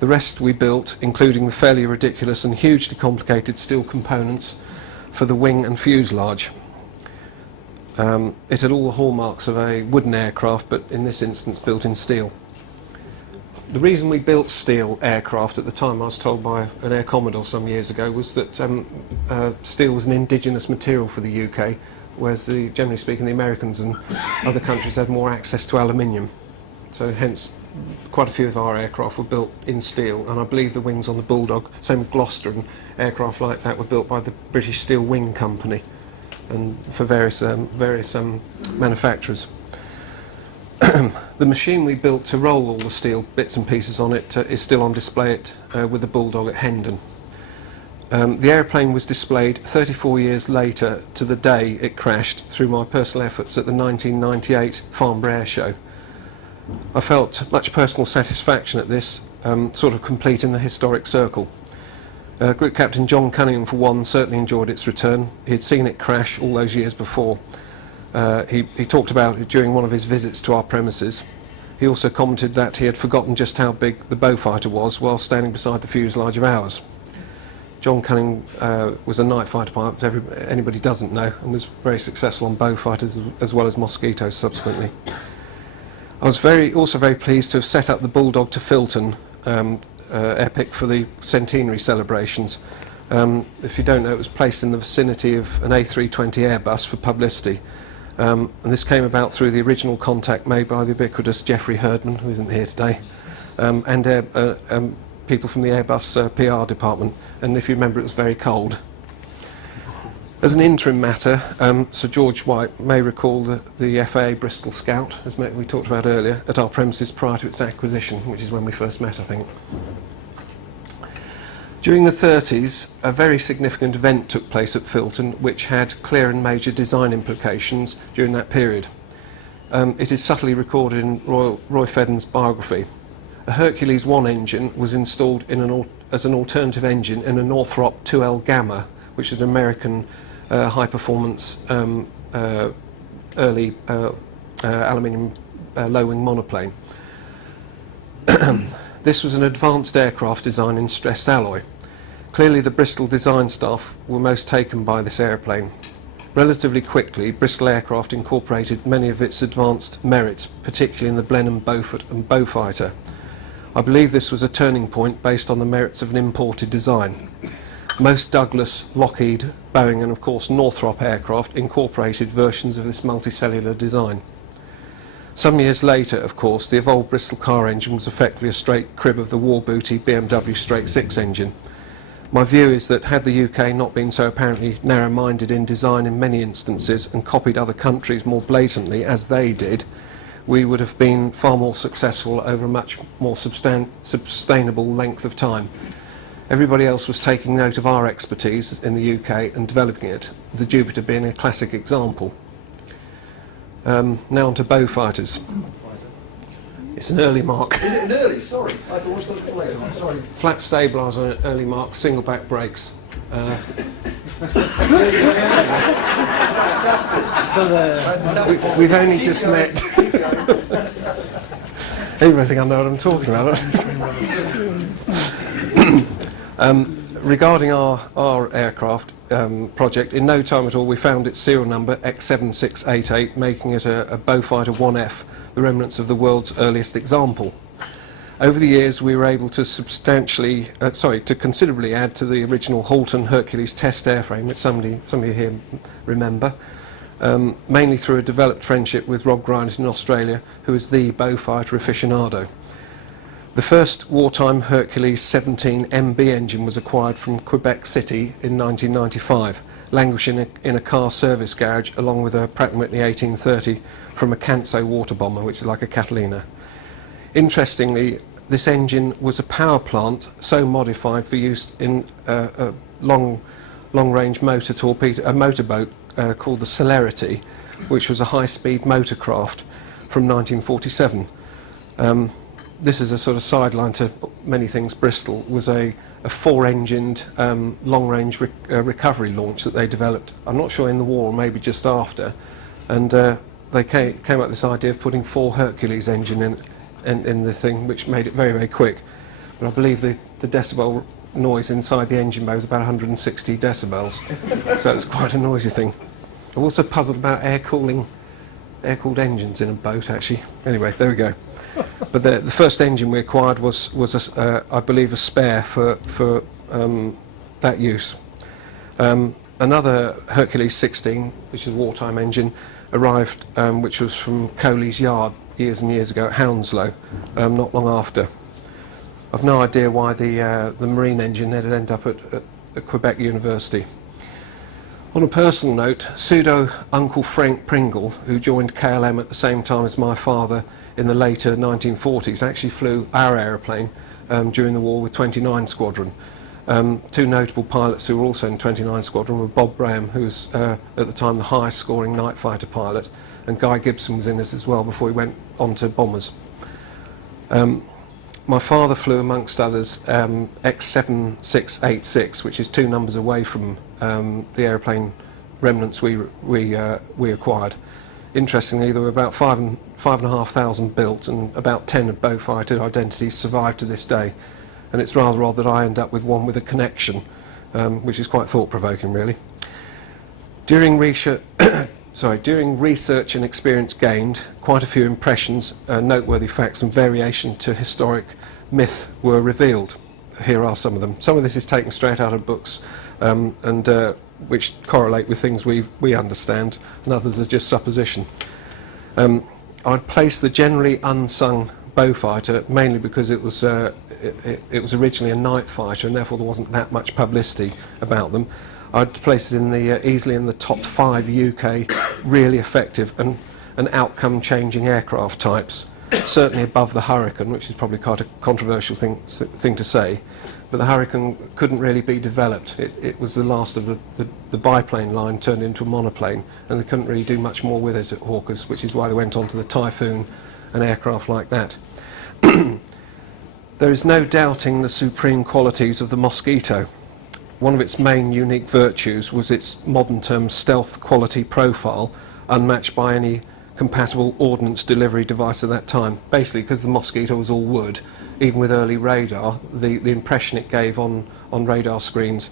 The rest we built, including the fairly ridiculous and hugely complicated steel components for the wing and fuselage. It had all the hallmarks of a wooden aircraft, but in this instance built in steel. The reason we built steel aircraft at the time, I was told by an Air Commodore some years ago, was that steel was an indigenous material for the UK, whereas generally speaking the Americans and other countries had more access to aluminium. So hence quite a few of our aircraft were built in steel, and I believe the wings on the Bulldog, same with Gloucester, and aircraft like that were built by the British Steel Wing Company and for various manufacturers. The machine we built to roll all the steel bits and pieces on it is still on display with the Bulldog at Hendon. The airplane was displayed 34 years later to the day it crashed through my personal efforts at the 1998 Farnborough Air Show. I felt much personal satisfaction at this, sort of completing the historic circle. Group Captain John Cunningham, for one, certainly enjoyed its return. He had seen it crash all those years before. He talked about it during one of his visits to our premises. He also commented that he had forgotten just how big the Bow fighter was while standing beside the fuselage of ours. John Cunningham was a night fighter pilot that anybody doesn't know, and was very successful on Bow fighters as well as Mosquitoes subsequently. I was also very pleased to have set up the Bulldog to Filton epic for the centenary celebrations. If you don't know, it was placed in the vicinity of an A320 Airbus for publicity. And this came about through the original contact made by the ubiquitous Geoffrey Herdman, who isn't here today, and people from the Airbus PR department. And if you remember, it was very cold. As an interim matter, Sir George White may recall the FAA Bristol Scout, as we talked about earlier, at our premises prior to its acquisition, which is when we first met, I think. During the 30s, a very significant event took place at Filton, which had clear and major design implications during that period. It is subtly recorded in Roy Fedden's biography. A Hercules 1 engine was installed as an alternative engine in a Northrop 2L Gamma, which is an American high-performance early aluminium low-wing monoplane. This was an advanced aircraft design in stressed alloy. Clearly the Bristol design staff were most taken by this airplane. Relatively quickly, Bristol Aircraft incorporated many of its advanced merits, particularly in the Blenheim Beaufort and Bow fighter. I believe this was a turning point based on the merits of an imported design. Most Douglas, Lockheed, Boeing and of course Northrop aircraft incorporated versions of this multicellular design. Some years later, of course, the evolved Bristol car engine was effectively a straight crib of the war booty BMW straight 6 engine. My view is that had the UK not been so apparently narrow-minded in design in many instances and copied other countries more blatantly, as they did, we would have been far more successful over a much more sustainable length of time. Everybody else was taking note of our expertise in the UK and developing it, the Jupiter being a classic example. Now on to bow fighters. It's an early mark. Is it an early? Sorry. I've always thought it was later. I'm sorry. Flat stabiliser, an early mark, single back brakes. Fantastic. We've only just met. Anybody think I know what I'm talking about? Regarding our aircraft project, in no time at all we found its serial number X7688, making it a Beaufighter 1F, the remnants of the world's earliest example. Over the years we were able to considerably add to the original Halton Hercules test airframe, which some of you here remember, mainly through a developed friendship with Rob Grind in Australia, who is the Beaufighter aficionado. The first wartime Hercules 17 MB engine was acquired from Quebec City in 1995, languishing in a car service garage along with a Pratt & Whitney 1830 from a Canso water bomber, which is like a Catalina. Interestingly, this engine was a power plant so modified for use in a long-range motor torpedo, a motorboat called the Celerity, which was a high-speed motorcraft from 1947. This is a sort of sideline to many things. Bristol was a four-engined long-range recovery launch that they developed. I'm not sure in the war, or maybe just after, and they came up with this idea of putting 4 Hercules engine in the thing, which made it very, very quick. But I believe the decibel noise inside the engine bay was about 160 decibels, so it's quite a noisy thing. I'm also puzzled about air-cooled engines in a boat, actually. Anyway, there we go. But the first engine we acquired was I believe, a spare for that use. Another Hercules 16, which is a wartime engine, arrived, which was from Coley's Yard years and years ago at Hounslow, not long after. I've no idea why the marine engine had ended up at Quebec University. On a personal note, pseudo-Uncle Frank Pringle, who joined KLM at the same time as my father in the later 1940s, actually flew our aeroplane during the war with 29 Squadron. 2 notable pilots who were also in 29 Squadron were Bob Braham, who was at the time the highest scoring night fighter pilot, and Guy Gibson was in us as well before he went on to bombers. My father flew, amongst others, X7686, which is 2 numbers away from the aeroplane remnants we acquired. Interestingly, there were about 5,500 built, and about 10 of Beaufighter identities survive to this day. And it's rather odd that I end up with one with a connection, which is quite thought-provoking, really. During research and experience gained, quite a few impressions, noteworthy facts and variation to historic myth were revealed. Here are some of them. Some of this is taken straight out of books, and which correlate with things we understand, and others are just supposition. I'd place the generally unsung Beaufighter mainly because it was originally a night fighter, and therefore there wasn't that much publicity about them. I'd place it in easily in the top 5 UK really effective and outcome-changing aircraft types. Certainly above the Hurricane, which is probably quite a controversial thing to say, but the Hurricane couldn't really be developed. It was the last of the biplane line turned into a monoplane, and they couldn't really do much more with it at Hawkers, which is why they went on to the Typhoon and aircraft like that. There is no doubting the supreme qualities of the Mosquito. One of its main unique virtues was its modern-term stealth quality profile, unmatched by any compatible ordnance delivery device at that time. Basically, because the Mosquito was all wood, even with early radar, the impression it gave on radar screens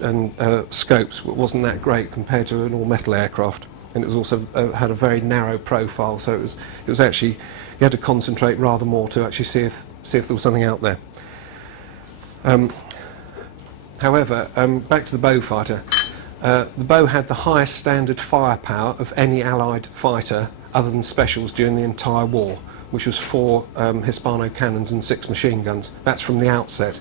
and scopes wasn't that great compared to an all-metal aircraft. And it was also had a very narrow profile, so it was actually, you had to concentrate rather more to actually see if there was something out there. However, back to the Beaufighter. The Beau had the highest standard firepower of any Allied fighter other than Specials during the entire war, which was 4 Hispano cannons and 6 machine guns. That's from the outset.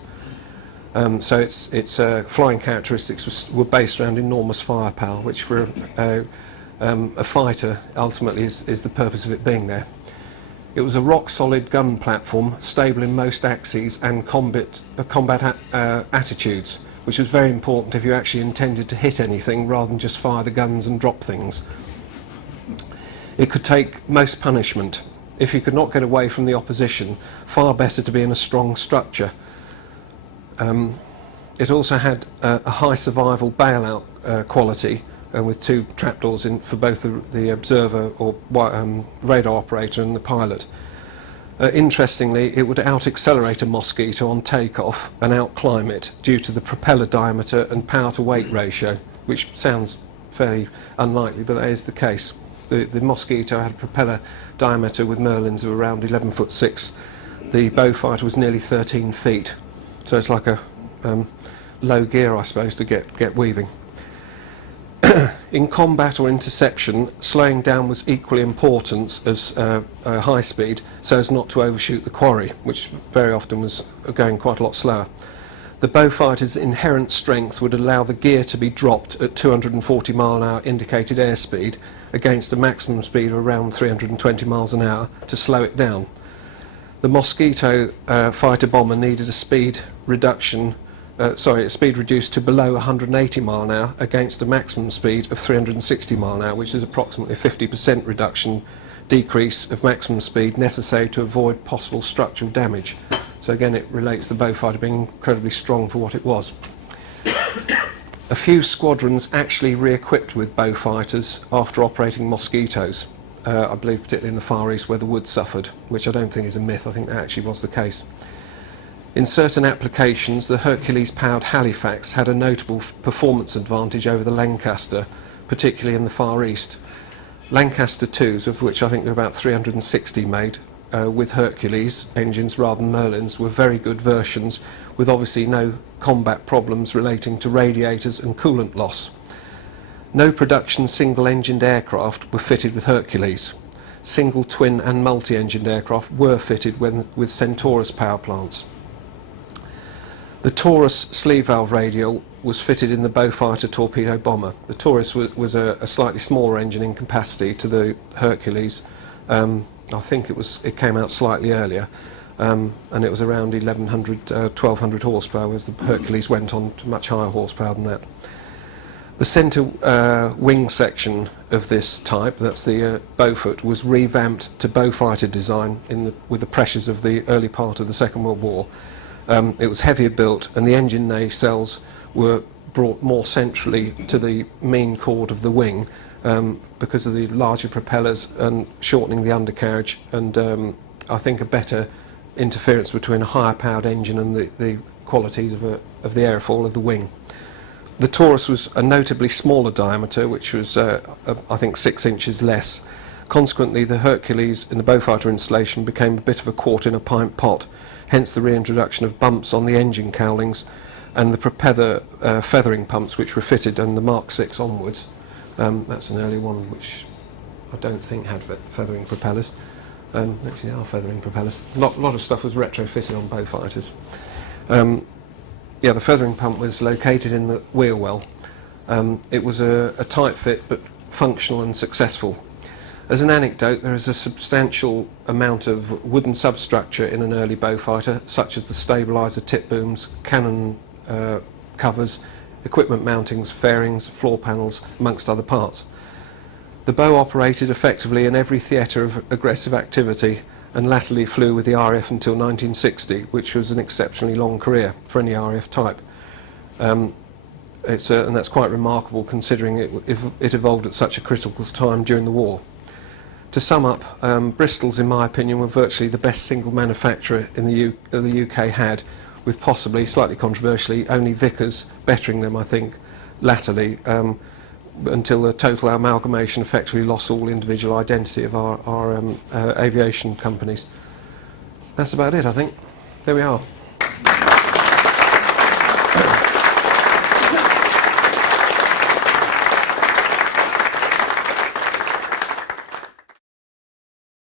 So its flying characteristics were based around enormous firepower, which for a fighter ultimately is the purpose of it being there. It was a rock-solid gun platform, stable in most axes and combat attitudes, which was very important if you actually intended to hit anything rather than just fire the guns and drop things. It could take most punishment. If you could not get away from the opposition, far better to be in a strong structure. It also had a high survival bailout quality, with 2 trapdoors in for both the observer or radar operator and the pilot. Interestingly, it would out-accelerate a Mosquito on takeoff and out-climb it due to the propeller diameter and power-to-weight ratio, which sounds fairly unlikely, but that is the case. The Mosquito had a propeller diameter with Merlins of around 11'6". The Beaufighter was nearly 13 feet, so it's like a low gear, I suppose, to get weaving. In combat or interception, slowing down was equally important as high speed, so as not to overshoot the quarry, which very often was going quite a lot slower. The Beaufighter's inherent strength would allow the gear to be dropped at 240 mile/hour indicated airspeed against a maximum speed of around 320 miles an hour to slow it down. The Mosquito fighter bomber needed a speed reduction speed reduced to below 180 mile an hour against a maximum speed of 360 mile an hour, which is approximately a 50% reduction decrease of maximum speed necessary to avoid possible structural damage. So again, it relates to the Beaufighter being incredibly strong for what it was. A few squadrons actually re-equipped with Beaufighters after operating Mosquitoes, I believe particularly in the Far East where the wood suffered, which I don't think is a myth, I think that actually was the case. In certain applications, the Hercules-powered Halifax had a notable performance advantage over the Lancaster, particularly in the Far East. Lancaster IIs, of which I think there are about 360 made, with Hercules engines rather than Merlins, were very good versions, with obviously no combat problems relating to radiators and coolant loss. No production single-engined aircraft were fitted with Hercules. Single, twin and multi-engined aircraft were fitted with Centaurus power plants. The Taurus sleeve valve radial was fitted in the Beaufighter torpedo bomber. The Taurus was a slightly smaller engine in capacity to the Hercules. I think it came out slightly earlier, and it was around 1200 horsepower, whereas the Hercules went on to much higher horsepower than that. The centre wing section of this type, that's the Beaufort, was revamped to Beaufighter design with the pressures of the early part of the Second World War. It was heavier built, and the engine nacelles were brought more centrally to the main chord of the wing because of the larger propellers and shortening the undercarriage, and I think a better interference between a higher powered engine and the qualities of the airfoil of the wing. The Taurus was a notably smaller diameter, which was I think 6 inches less. Consequently, the Hercules in the Beaufighter installation became a bit of a quart in a pint pot, hence the reintroduction of bumps on the engine cowlings and the propeller feathering pumps which were fitted on the Mark VI onwards. That's an early one which I don't think had feathering propellers. Actually, they are feathering propellers. A lot of stuff was retrofitted on Beaufighters. The feathering pump was located in the wheel well. It was a tight fit but functional and successful. As an anecdote, there is a substantial amount of wooden substructure in an early Beaufighter, such as the stabiliser tip booms, cannon covers, equipment mountings, fairings, floor panels, amongst other parts. The Beau operated effectively in every theatre of aggressive activity and latterly flew with the RAF until 1960, which was an exceptionally long career for any RAF type. And that's quite remarkable considering it evolved at such a critical time during the war. To sum up, Bristol's, in my opinion, were virtually the best single manufacturer in the UK had, with possibly, slightly controversially, only Vickers bettering them, I think, latterly, until the total amalgamation effectively lost all individual identity of our aviation companies. That's about it, I think. There we are.